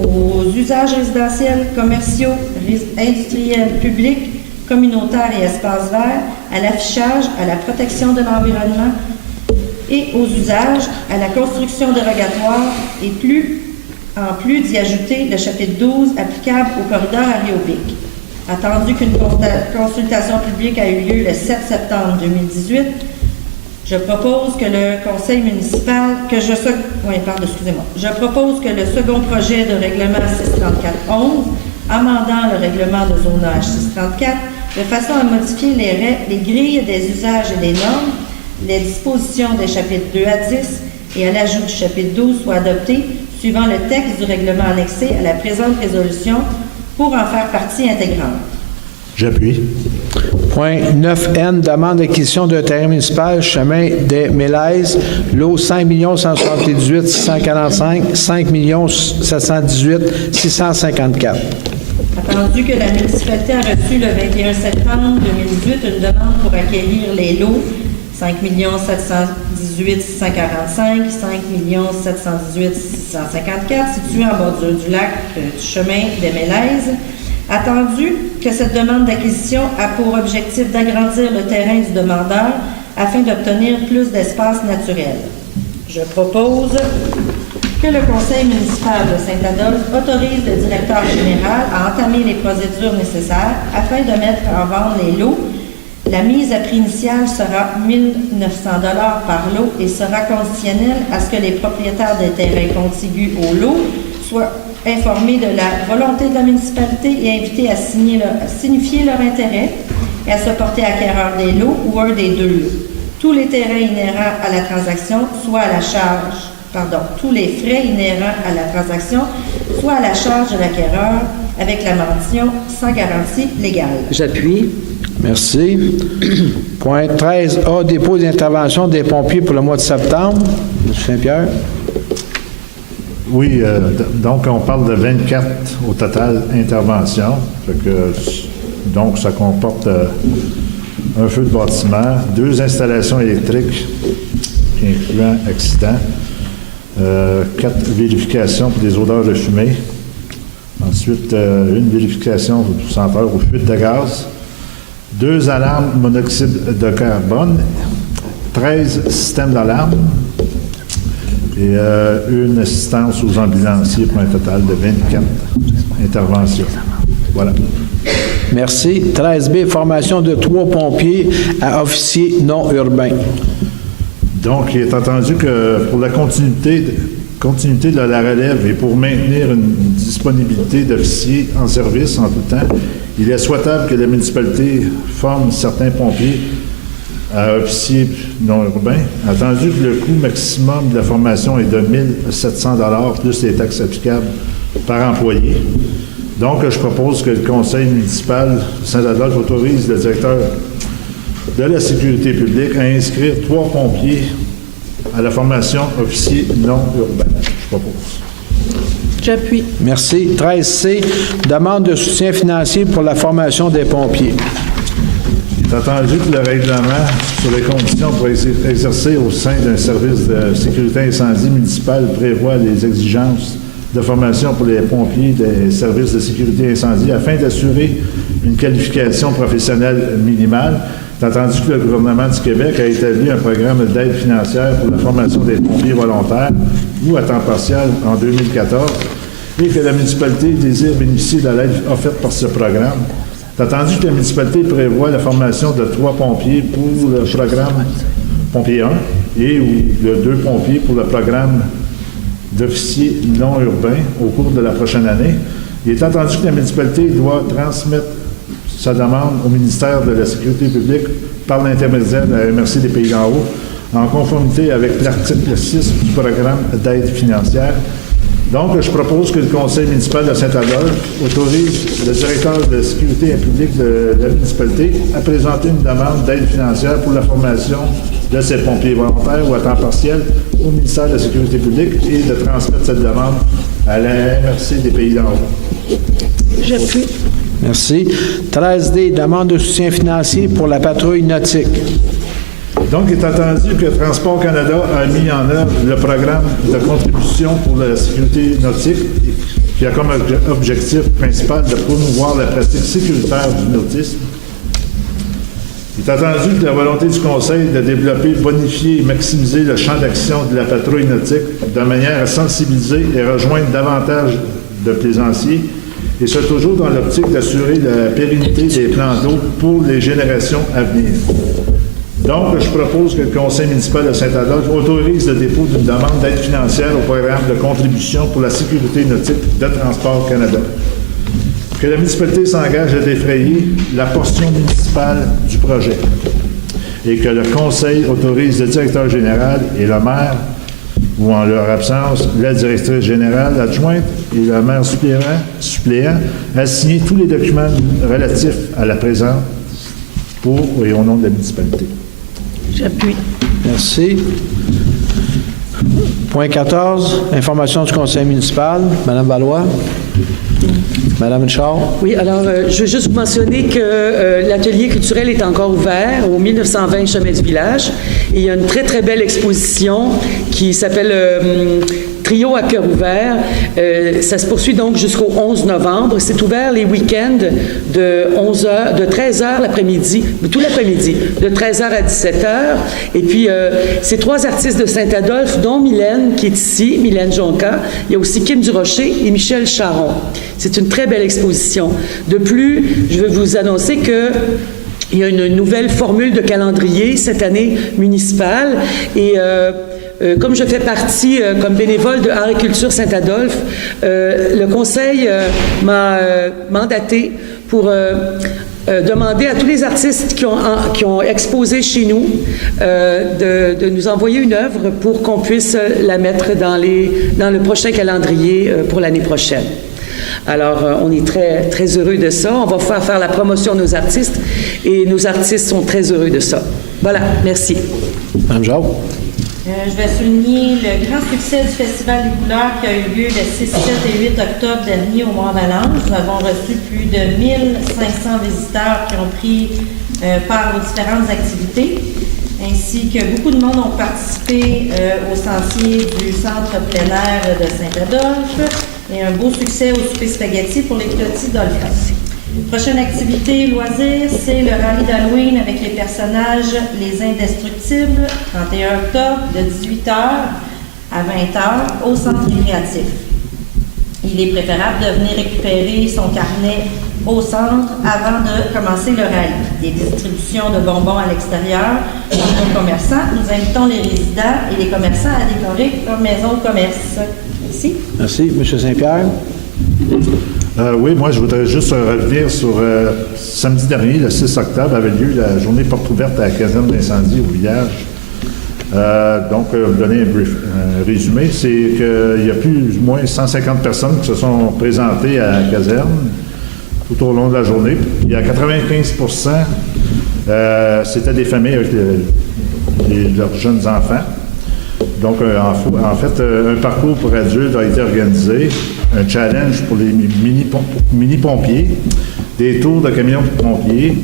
aux usages résidentiels, commerciaux, industriels, publics, communautaires et espaces verts, à l'affichage, à la protection de l'environnement et aux usages, à la construction dérogatoire et en plus d'y ajouter le chapitre 12 applicable au corridor aérobique. Attendu qu'une consultation publique a eu lieu le 7 septembre 2018, je propose que le Conseil municipal, Je propose que le second projet de règlement 634-11, amendant le règlement de zonage 634, de façon à modifier les grilles des usages et des normes, les dispositions des chapitres 2 à 10 et à l'ajout du chapitre 12 soient adoptées suivant le texte du règlement annexé à la présente résolution pour en faire partie intégrante. J'appuie. Point 9N, demande d'acquisition d'un terrain municipal, chemin des Mélèzes, lot 5 178 645, 5 718 654. Attendu que la municipalité a reçu le 21 septembre 2018 une demande pour acquérir les lots 5 718 645, 5 718 654 situés en bordure du lac du chemin des Mélèzes. Attendu que cette demande d'acquisition a pour objectif d'agrandir le terrain du demandeur afin d'obtenir plus d'espace naturel. Je propose que le conseil municipal de Saint-Adolphe autorise le directeur général à entamer les procédures nécessaires afin de mettre en vente les lots. La mise à prix initiale sera 1 900 $ par lot et sera conditionnelle à ce que les propriétaires des terrains contigus au lot soient informés de la volonté de la municipalité et invités à signifier leur intérêt et à se porter acquéreur des lots ou un des deux lots. Tous les terrains inhérents à la transaction, tous les frais inhérents à la transaction, soit à la charge de l'acquéreur avec la mention sans garantie légale. J'appuie. Merci. Point 13A, dépôt d'intervention des pompiers pour le mois de septembre. M. Saint-Pierre. Oui, donc on parle de 24 au total interventions. Donc ça comporte un feu de bâtiment, 2 installations électriques incluant accident, 4 vérifications pour des odeurs de fumée, ensuite une vérification pour senteur aux fuites de gaz, 2 alarmes monoxyde de carbone, 13 systèmes d'alarme et une assistance aux ambulanciers pour un total de 24 interventions. Voilà. Merci. 13B, formation de 3 pompiers à officiers non urbains. Donc, il est entendu que pour la continuité de la relève et pour maintenir une disponibilité d'officiers en service en tout temps, il est souhaitable que la municipalité forme certains pompiers à officiers non urbains, attendu que le coût maximum de la formation est de 1 700 $ plus les taxes applicables par employé. Donc, je propose que le conseil municipal de Saint-Adolphe autorise le directeur de la sécurité publique à inscrire 3 pompiers à la formation officiers non urbains. Je propose. J'appuie. Merci. 13C, demande de soutien financier pour la formation des pompiers. Il est entendu que le règlement sur les conditions pour exercer au sein d'un service de sécurité incendie municipal prévoit les exigences de formation pour les pompiers des services de sécurité incendie afin d'assurer une qualification professionnelle minimale. Il est entendu que le gouvernement du Québec a établi un programme d'aide financière pour la formation des pompiers volontaires ou à temps partiel en 2014 et que la municipalité désire bénéficier de l'aide offerte par ce programme. Il est entendu que la municipalité prévoit la formation de 3 pompiers pour le programme Pompier 1 et de 2 pompiers pour le programme d'officiers non urbains au cours de la prochaine année. Il est entendu que la municipalité doit transmettre sa demande au ministère de la Sécurité publique par l'intermédiaire de la MRC des Pays d'en haut, en conformité avec l'article 6 du programme d'aide financière. Donc, je propose que le conseil municipal de Saint-Adolphe autorise le directeur de la sécurité publique de la municipalité à présenter une demande d'aide financière pour la formation de ces pompiers volontaires ou à temps partiel au ministère de la Sécurité publique et de transmettre cette demande à la MRC des Pays d'en haut. J'appuie. Merci. 13D, demande de soutien financier pour la patrouille nautique. Donc, il est entendu que Transport Canada a mis en œuvre le programme de contribution pour la sécurité nautique qui a comme objectif principal de promouvoir la pratique sécuritaire du nautisme. Il est entendu que la volonté du Conseil de développer, bonifier et maximiser le champ d'action de la patrouille nautique de manière à sensibiliser et rejoindre davantage de plaisanciers, et ce toujours dans l'optique d'assurer la pérennité des plans d'eau pour les générations à venir. Donc, je propose que le Conseil municipal de Saint-Adolphe autorise le dépôt d'une demande d'aide financière au programme de contribution pour la sécurité nautique de Transport Canada. Que la municipalité s'engage à défrayer la portion municipale du projet et que le Conseil autorise le directeur général et le maire ou en leur absence, la directrice générale adjointe et le maire suppléant à signer tous les documents relatifs à la présence pour et au nom de la municipalité. J'appuie. Merci. Point 14, information du conseil municipal. Madame Valois. Madame Richard. Oui, alors, je veux juste vous mentionner que l'atelier culturel est encore ouvert au 1920 Chemin du Village. Et il y a une très, très belle exposition qui s'appelle Trio à cœur ouvert. Ça se poursuit donc jusqu'au 11 novembre. C'est ouvert les week-ends de 13h l'après-midi, tout l'après-midi, de 13h à 17h. Et puis, c'est 3 artistes de Saint-Adolphe, dont Mylène, qui est ici, Mylène Jonca. Il y a aussi Kim Durocher et Michel Charon. C'est une très belle exposition. De plus, je veux vous annoncer que il y a une nouvelle formule de calendrier cette année municipale et comme je fais partie comme bénévole de Art et Culture Saint-Adolphe, le conseil m'a mandaté pour demander à tous les artistes qui ont exposé chez nous de nous envoyer une œuvre pour qu'on puisse la mettre dans le prochain calendrier pour l'année prochaine. Alors, on est très, très heureux de ça. On va faire la promotion de nos artistes et nos artistes sont très heureux de ça. Voilà, merci. Mme Jacques. Je vais souligner le grand succès du Festival des couleurs qui a eu lieu le 6, 7 et 8 octobre dernier au Mont-Valence. Nous avons reçu plus de 1500 visiteurs qui ont pris part aux différentes activités, ainsi que beaucoup de monde ont participé au sentier du Centre plein air de Saint-Adolphe. Et un beau succès au souper spaghetti pour les petits Dolphins. Prochaine activité, loisir, c'est le rallye d'Halloween avec les personnages Les Indestructibles, 31 octobre, de 18h à 20h au centre récréatif. Il est préférable de venir récupérer son carnet au centre avant de commencer le rallye. Des distributions de bonbons à l'extérieur pour nos commerçants. Nous invitons les résidents et les commerçants à décorer leur maison de commerce. Merci. Merci. M. Saint-Pierre. Oui, moi, je voudrais juste revenir sur samedi dernier, le 6 octobre, avait lieu la journée porte ouverte à la caserne d'incendie au village. Donc, vous donner un résumé, c'est qu'il y a plus ou moins 150 personnes qui se sont présentées à la caserne tout au long de la journée. Il y a 95%, c'était des familles avec leurs jeunes enfants. Donc, en fait, un parcours pour adultes a été organisé, un challenge pour les mini-pompiers, des tours de camions de pompiers.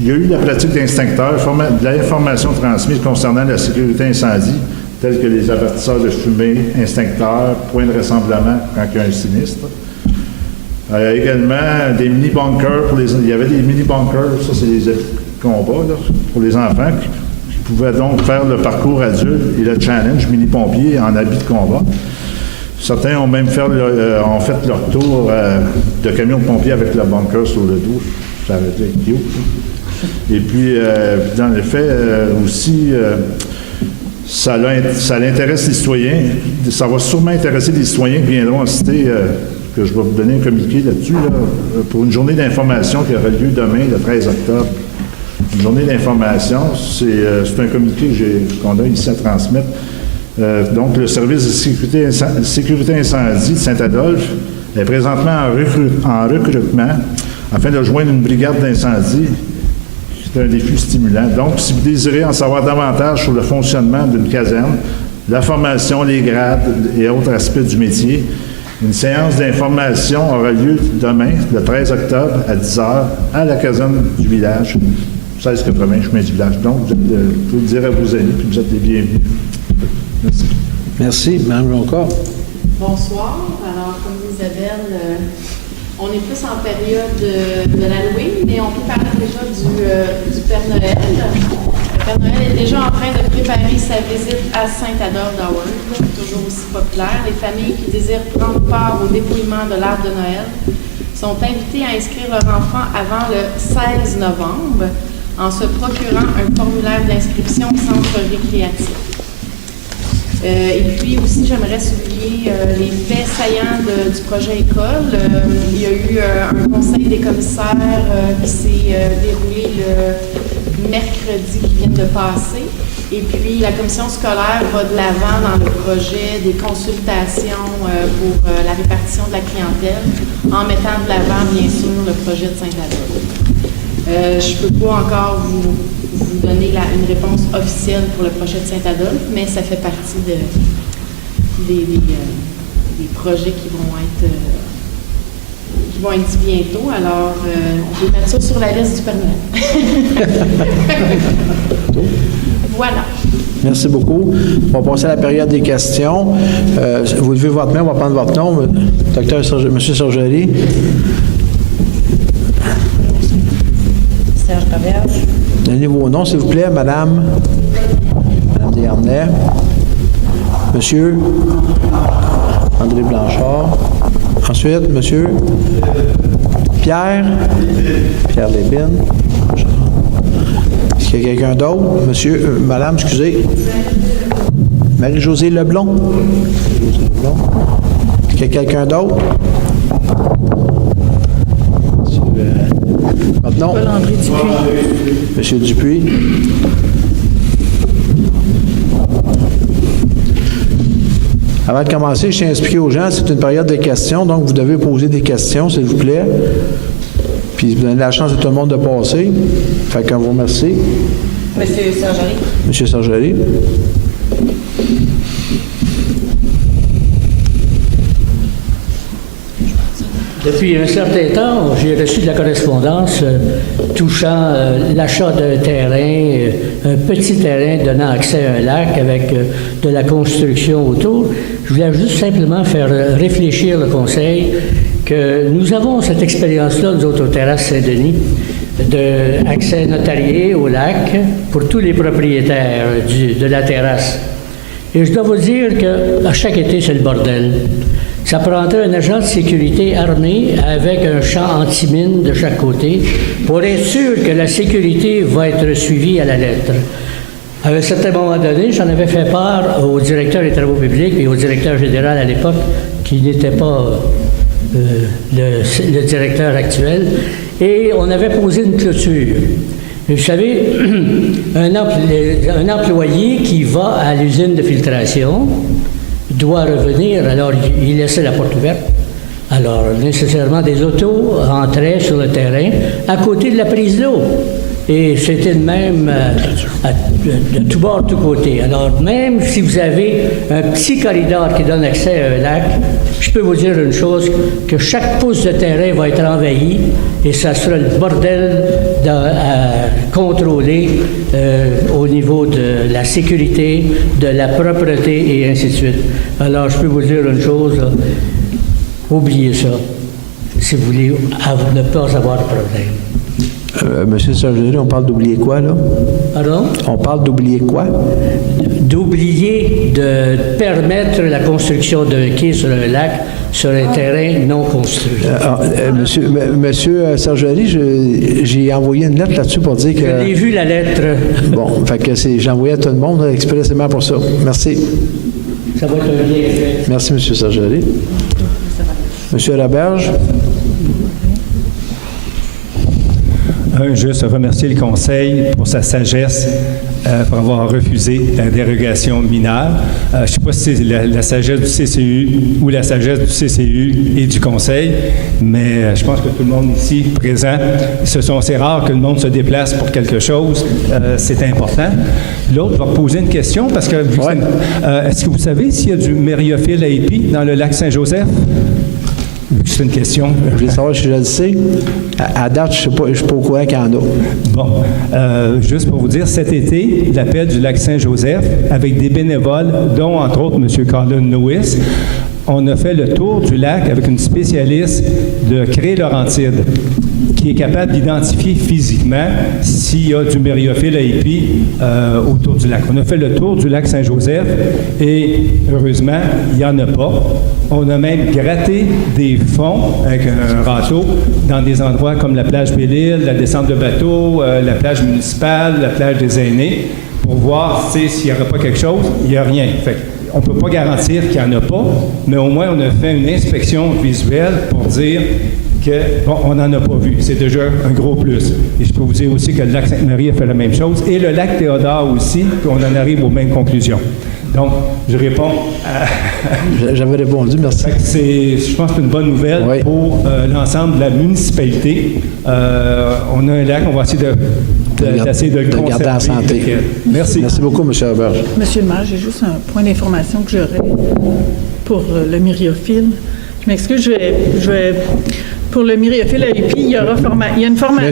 Il y a eu la pratique d'instincteurs, de l'information transmise concernant la sécurité incendie, tels que les avertisseurs de fumée, instincteurs, points de rassemblement quand il y a un sinistre. Également, des mini-bunkers. Il y avait des mini-bunkers, ça c'est des combats là, pour les enfants qui pouvaient donc faire le parcours adulte et le challenge mini-pompier en habit de combat. Certains ont même fait leur tour de camion de pompiers avec le bunker sur le dos. Ça avait été cute. Et puis, dans les faits, aussi, ça intéresse les citoyens. Ça va sûrement intéresser les citoyens qui viendront en citer, que je vais vous donner un communiqué là-dessus, pour une journée d'information qui aura lieu demain, le 13 octobre. Une journée d'information, c'est un communiqué qu'on a ici à transmettre. Donc, le service de sécurité incendie de Saint-Adolphe est présentement en recrutement afin de joindre une brigade d'incendie. C'est un défi stimulant. Donc, si vous désirez en savoir davantage sur le fonctionnement d'une caserne, la formation, les grades et autres aspects du métier, une séance d'information aura lieu demain, le 13 octobre, à 10h, à la caserne du village, 1680, chemin du village. Donc, vous pouvez le dire à vos amis, puis vous êtes les bienvenus. Merci. Merci. Mme Jonca. Bonsoir. Alors, comme dit Isabelle, on est plus en période de l'Halloween, mais on peut parler déjà du Père Noël. Le Père Noël est déjà en train de préparer sa visite à Saint-Adolphe d'Howard, toujours aussi populaire. Les familles qui désirent prendre part au dépouillement de l'arbre de Noël sont invitées à inscrire leur enfant avant le 16 novembre en se procurant un formulaire d'inscription au centre récréatif. Et puis aussi, j'aimerais souligner les faits saillants du projet école. Il y a eu un conseil des commissaires qui s'est déroulé le mercredi qui vient de passer. Et puis, la commission scolaire va de l'avant dans le projet des consultations pour la répartition de la clientèle, en mettant de l'avant, bien sûr, le projet de Saint-Adolphe. Je ne peux pas encore vous donner une réponse officielle pour le projet de Saint-Adolphe, mais ça fait partie des projets qui vont être dits bientôt. Alors, on peut mettre ça sur la liste du Père Noël. Voilà. Merci beaucoup. On va passer à la période des questions. Vous levez votre main, on va prendre votre nom. M. Sergeli. Serge Roberge. Donnez vos noms, s'il vous plaît, Madame Desharnais. Monsieur André Blanchard. Ensuite, Monsieur Pierre Lébine. Est-ce qu'il y a quelqu'un d'autre? Madame, excusez. Marie-Josée Leblond. Est-ce qu'il y a quelqu'un d'autre? Maintenant. Paul-André Dupuis. Monsieur Dupuis. Avant de commencer, je tiens à expliquer aux gens, c'est une période de questions, donc vous devez poser des questions, s'il vous plaît. Puis vous donnez la chance à tout le monde de passer. Fait qu'on vous remercie. Monsieur Sergeli. Monsieur Sergeli. Depuis un certain temps, j'ai reçu de la correspondance touchant l'achat d'un terrain, un petit terrain donnant accès à un lac avec de la construction autour. Je voulais juste simplement faire réfléchir le Conseil que nous avons cette expérience-là, nous autres, au Terrasse Saint-Denis, d'accès notarié au lac pour tous les propriétaires de la terrasse. Et je dois vous dire qu'à chaque été, c'est le bordel. Ça prendrait un agent de sécurité armé avec un champ anti-mine de chaque côté pour être sûr que la sécurité va être suivie à la lettre. À un certain moment donné, j'en avais fait part au directeur des travaux publics et au directeur général à l'époque, qui n'était pas le directeur actuel, et on avait posé une clôture. Et vous savez, un employé qui va à l'usine de filtration doit revenir, alors il laissait la porte ouverte. Alors, nécessairement, des autos entraient sur le terrain à côté de la prise d'eau. Et c'était de même de tout bord, de tous côtés. Alors, même si vous avez un petit corridor qui donne accès à un lac, je peux vous dire une chose, que chaque pouce de terrain va être envahi et ça sera le bordel à contrôler au niveau de la sécurité, de la propreté et ainsi de suite. Alors, je peux vous dire une chose, oubliez ça, si vous voulez ne pas avoir de problème. Monsieur Sergeli, on parle d'oublier quoi, là? Pardon? On parle d'oublier quoi? D'oublier de permettre la construction d'un quai sur un lac sur un terrain non construit. Monsieur Sergeli, j'ai envoyé une lettre là-dessus pour dire que... Je l'ai vu, la lettre. Bon, fait que j'ai envoyé à tout le monde expressément pour ça. Merci. Ça va être un bien fait. Merci, Monsieur Sergeli. Monsieur Laberge. Juste remercier le Conseil pour sa sagesse, pour avoir refusé la dérogation mineure. Je ne sais pas si c'est la sagesse du CCU ou la sagesse du CCU et du Conseil, mais je pense que tout le monde ici présent, c'est rare que le monde se déplace pour quelque chose. C'est important. L'autre va poser une question parce que est-ce que vous savez s'il y a du mériophile à épi dans le lac Saint-Joseph? C'est une question. Je voulais savoir si je le sais. À date, je ne suis pas au courant qu'il y en a. Bon. Juste pour vous dire, cet été, l'appel du lac Saint-Joseph, avec des bénévoles, dont entre autres M. Colin Lewis, on a fait le tour du lac avec une spécialiste de Cré-Laurentide qui est capable d'identifier physiquement s'il y a du mériophile à épi autour du lac. On a fait le tour du lac Saint-Joseph et heureusement, il n'y en a pas. On a même gratté des fonds avec un râteau dans des endroits comme la plage Belle-Île, la descente de bateau, la plage municipale, la plage des aînés, pour voir s'il n'y aurait pas quelque chose. Il n'y a rien. Fait on ne peut pas garantir qu'il n'y en a pas, mais au moins on a fait une inspection visuelle pour dire on n'en a pas vu. C'est déjà un gros plus. Et je peux vous dire aussi que le lac Sainte-Marie a fait la même chose. Et le lac Théodore aussi, puis on en arrive aux mêmes conclusions. Donc, je réponds à... J'avais répondu, merci. Je pense que c'est une bonne nouvelle pour l'ensemble de la municipalité. On a un lac, on va essayer d'essayer de le garder en santé. Merci. Merci beaucoup, M. Roberge. Monsieur le maire, j'ai juste un point d'information que j'aurais pour le myriophile. Je m'excuse, je vais pour le myriophile à UPI, il y a une formation.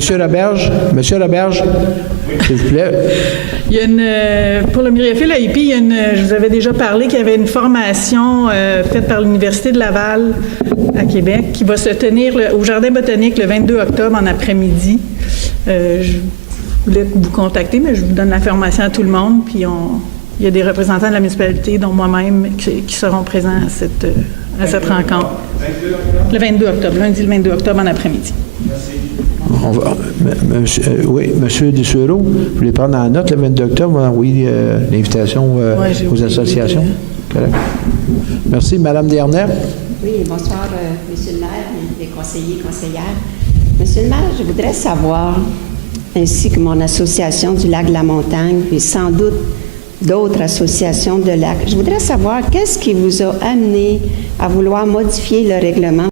Monsieur Roberge, s'il vous plaît. Pour le myriophile à UPI, je vous avais déjà parlé qu'il y avait une formation faite par l'Université de Laval à Québec qui va se tenir au Jardin botanique le 22 octobre en après-midi. Je voulais vous contacter, mais je vous donne l'information à tout le monde. Puis il y a des représentants de la municipalité, dont moi-même, qui seront présents à cette rencontre. Le 22 octobre, lundi le 22 octobre en après-midi. Monsieur Dessureau, vous voulez prendre en note le 22 octobre, on va envoyer l'invitation aux associations. Correct. Merci. Madame Desharnais. Oui, bonsoir, Monsieur le maire, les conseillers, conseillères. Monsieur le maire, je voudrais savoir, ainsi que mon association du lac de la Montagne, et sans doute d'autres associations de lacs, je voudrais savoir qu'est-ce qui vous a amené à vouloir modifier le règlement